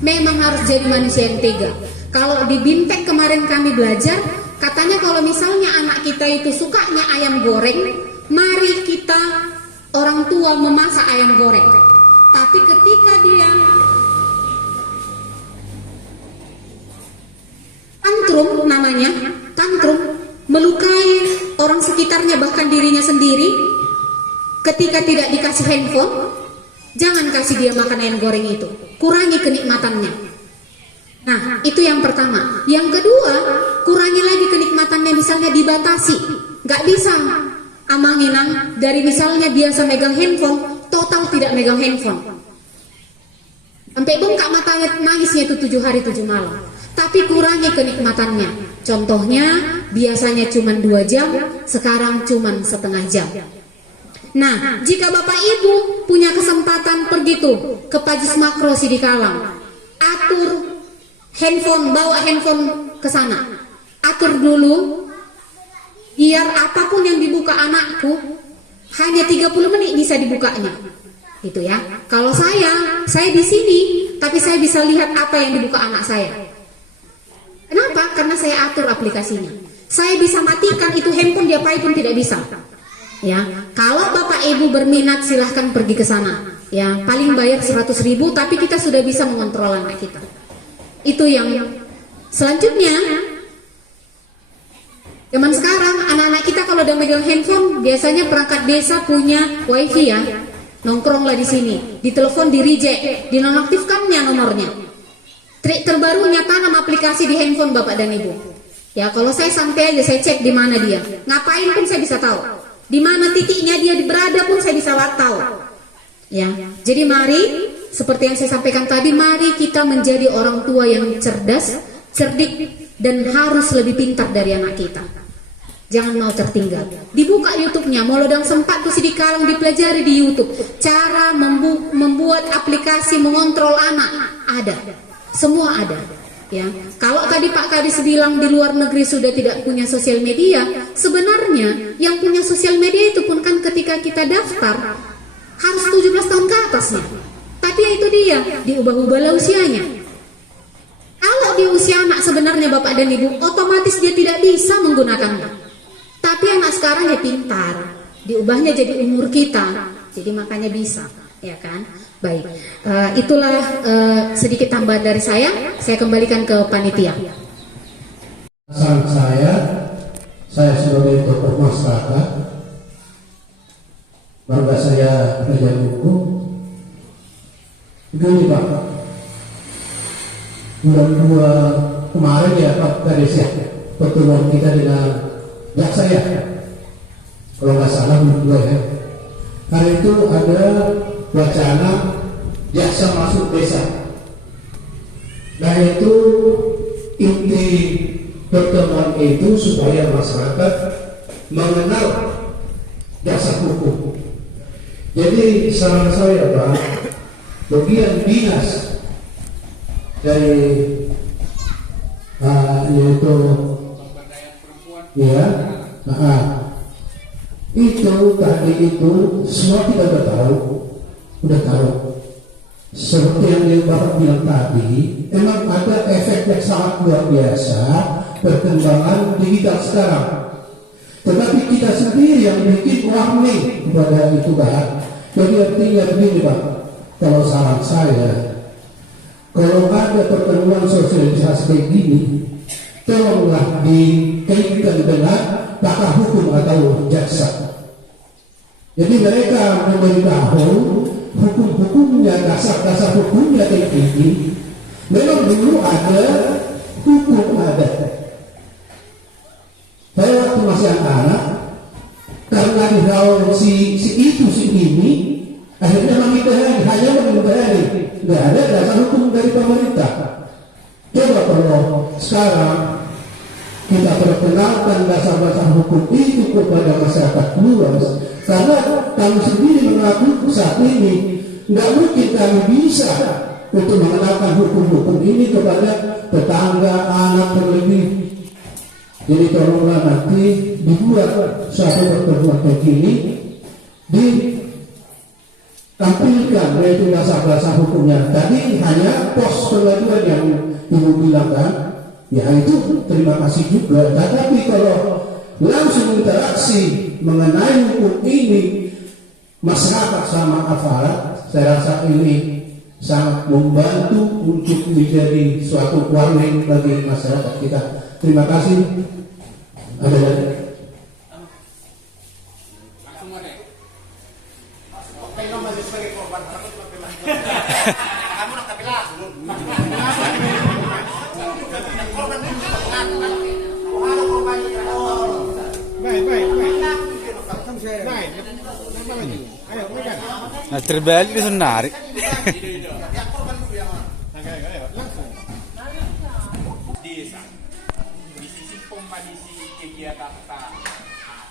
Memang harus jadi manusia yang tega. Kalau di bintek kemarin kami belajar, katanya kalau misalnya anak kita itu sukanya ayam goreng, mari kita orang tua memasak ayam goreng. Tapi ketika dia tantrum namanya, tantrum, melukai orang sekitarnya bahkan dirinya sendiri, ketika tidak dikasih handphone, jangan kasih dia makan ayam goreng itu, kurangi kenikmatannya. Nah, itu yang pertama. Yang kedua, kurangi lagi kenikmatannya, misalnya dibatasi. Gak bisa amanginang dari misalnya biasa megang handphone, total tidak megang handphone. Sampai bengkak matanya, nangisnya itu 7 hari 7 malam. Tapi kurangi kenikmatannya. Contohnya, biasanya cuma 2 jam, sekarang cuma setengah jam. Nah, jika Bapak Ibu punya kesempatan pergi tuh ke Pajis Makro Sidikalang, atur handphone, bawa handphone ke sana. Atur dulu, biar apapun yang dibuka anakku, hanya 30 menit bisa dibukanya. Gitu ya. Kalau saya di sini, tapi saya bisa lihat apa yang dibuka anak saya. Kenapa? Karena saya atur aplikasinya. Saya bisa matikan itu handphone, dia pun tidak bisa. Ya, kalau Bapak Ibu berminat silahkan pergi ke sana. Ya, paling bayar 100.000, tapi kita sudah bisa mengontrol anak kita. Itu yang selanjutnya. Zaman sekarang anak-anak kita kalau udah megang handphone, biasanya perangkat desa punya wifi ya. Nongkronglah di sini, ditelepon di reject, dinonaktifkannya nomornya. Trik terbarunya tanam aplikasi di handphone Bapak dan Ibu. Ya, kalau saya santai aja, saya cek di mana dia. Ngapain pun saya bisa tahu. Di mana titiknya dia berada pun saya bisa tahu. Ya, jadi mari seperti yang saya sampaikan tadi, mari kita menjadi orang tua yang cerdas, cerdik, dan harus lebih pintar dari anak kita. Jangan mau tertinggal. Dibuka YouTube-nya, Molodang Sempat tuh Sidikalang dipelajari di YouTube. Cara membuat aplikasi mengontrol anak ada. Semua ada. Ya, kalau tadi Pak Kadis bilang di luar negeri sudah tidak punya sosial media, sebenarnya yang punya sosial media itu pun kan ketika kita daftar harus 17 tahun ke atasnya. Tapi ya itu dia, diubah-ubahlah usianya. Kalau di usia anak sebenarnya Bapak dan Ibu, otomatis dia tidak bisa menggunakannya. Tapi anak sekarang ya pintar, diubahnya jadi umur kita, jadi makanya bisa, ya kan? Baik, itulah sedikit tambahan dari saya kembalikan ke panitia. Saran saya sebagai tokoh masyarakat, bangga saya belajar hukum. Begini Pak, bulan 2 kemarin ya Pak Kadis ya, pertemuan kita dengan jaksa ya, kalau nggak salah bulan 2 ya. Hari itu ada wacana jaksa masuk desa. Nah itu inti pertemuan itu supaya masyarakat mengenal jasa hukum. Jadi saran saya Pak, bagian dinas dari yaitu ya, itu tadi itu semua kita udah tahu. Seperti yang Bapak bilang tadi, emang ada efek yang sangat luar biasa perkembangan digital sekarang. Tetapi kita sendiri yang bikin warning kepada itu Pak. Jadi artinya begini Pak, kalau saran saya, kalau ada pertemuan sosialisasi kayak gini, tolonglah dikaitkan dengan pakar hukum atau jaksa. Jadi mereka memberitahu hukum-hukumnya, dasar-dasar hukumnya ini. Memang dulu ada hukum adat. Saya waktu masih anak, karena dihalau si ini, akhirnya mengindahani, hanya mengindahani. Tidak ada dasar hukum dari pemerintah. Coba kalau sekarang kita perkenalkan dasar-dasar hukum itu kepada masyarakat luas, karena kami sendiri mengaku saat ini nggak mungkin kami bisa untuk mengenalkan hukum-hukum ini kepada tetangga, anak terlebih. Jadi tolonglah nanti dibuat suatu pertemuan kayak gini, ditampilkan yaitu dasar-dasar hukumnya. Tadi hanya pos pengaduan yang Ibu bilang kan, ya itu terima kasih juga. Tetapi kalau langsung interaksi mengenai hukum ini masyarakat sama aparat, saya rasa ini sangat membantu untuk menjadi suatu warning bagi masyarakat kita. Terima kasih. Ada lagi? Langsung mana? Pengen masih sebagai korban, kamu nak tapi langsung. Korban itu Nah, terbalik bisa menarik. Desa di sisi pompa di sisi kegiatan kita.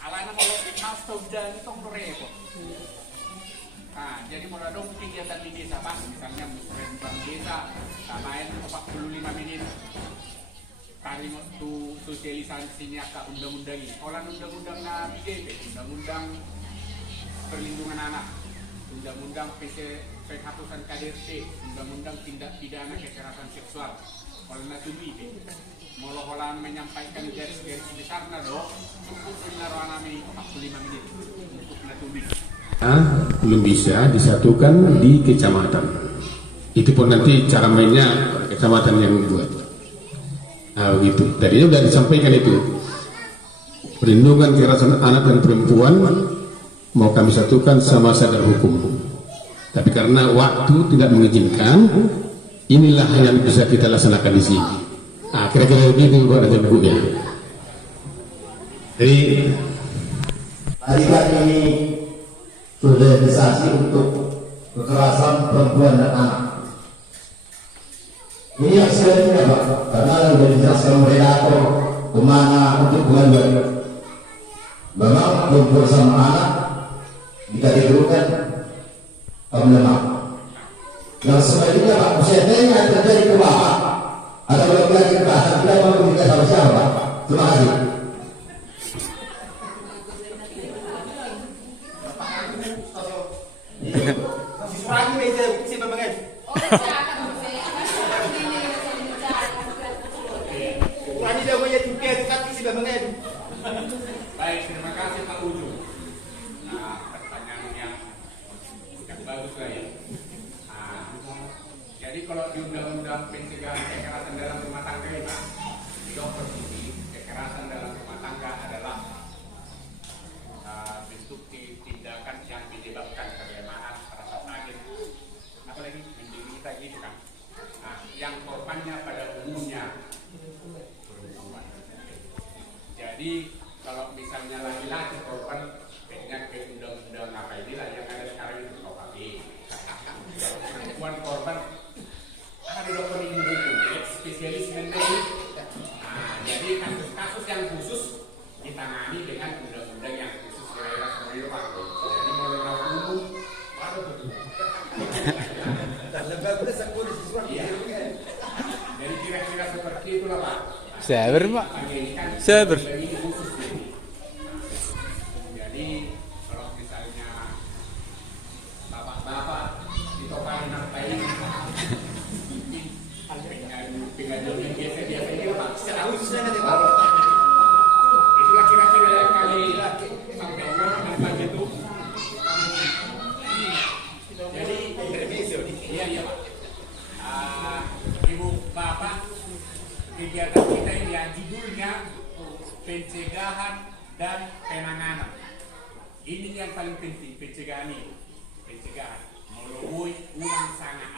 Alana kalau house top dan itu repot. Jadi mulai dong kegiatan di desa bang, misalnya musrembang desa, main 45 menit. Kali waktu sosialisasinya ke undang-undang ini. Kalau undang-undang BGP, undang-undang perlindungan anak, undang-undang penghapusan KDRT, undang-undang tindak pidana kekerasan seksual. Kalau natumi, molo-holan menyampaikan garis-garis besarnya dong, cukup menaruh anami 45 menit untuk natumi. Belum bisa disatukan di kecamatan. Itu pun nanti cara mainnya kecamatan yang membuat. Begitu. Tadinya sudah disampaikan itu. Perlindungan kekerasan anak dan perempuan mau kami satukan sama sadar hukum. Tapi karena waktu tidak mengizinkan, inilah yang bisa kita laksanakan di sini. Kira-kira begitu Pak Raja Bu ya. Jadi tadi kan ini sosialisasi untuk kekerasan perempuan dan anak. Ini yang sebenarnya Pak, karena sudah dijelaskan moderator kemana untuk bulan memang perempuan sama anak dikategorikan kaum lemah. Yang sebaliknya Pak, usianya terjadi ke bawah atau lagi ke atas, tidak mau memberikan sama siapa. Terima kasih. Baik, terima kasih Pak Uju. Pertanyaan yang bagus lah ya. Jadi kalau di undang-undang pencegahan kekerasan dalam rumah tangga ini, dokter kekerasan dalam rumah tangga adalah bentuk tindakan yang menyebabkan kelemahan, rasa sakit, apalagi menderita gitu kan. Yang korbannya pada umumnya perempuan. Jadi kalau misalnya laki-laki korban dengan ke undang-undang apa inilah yang ada sekarang itu KUHP. Perempuan korban ada dokter ilmu hukum, spesialis mengenai. Jadi kasus-kasus yang khusus ditangani dengan undang-undang yang khusus kira-kira seperti itu Pak. Jadi mengenal umum baru betul. Iya. Jadi kira-kira seperti itulah Pak. Sabar Pak. Sabar. Jadi kalau misalnya bapak-bapak ditoparin apa ini pengaduan yang biasa ini Pak. Itulah kira-kira yang kami sampaikan begitu. Jadi iya Pak. Ibu bapak, kegiatan kita ini yang judulnya pencegahan dan penanganan. Ini yang paling penting, pencegahan ini. Pencegahan melalui ulang sangat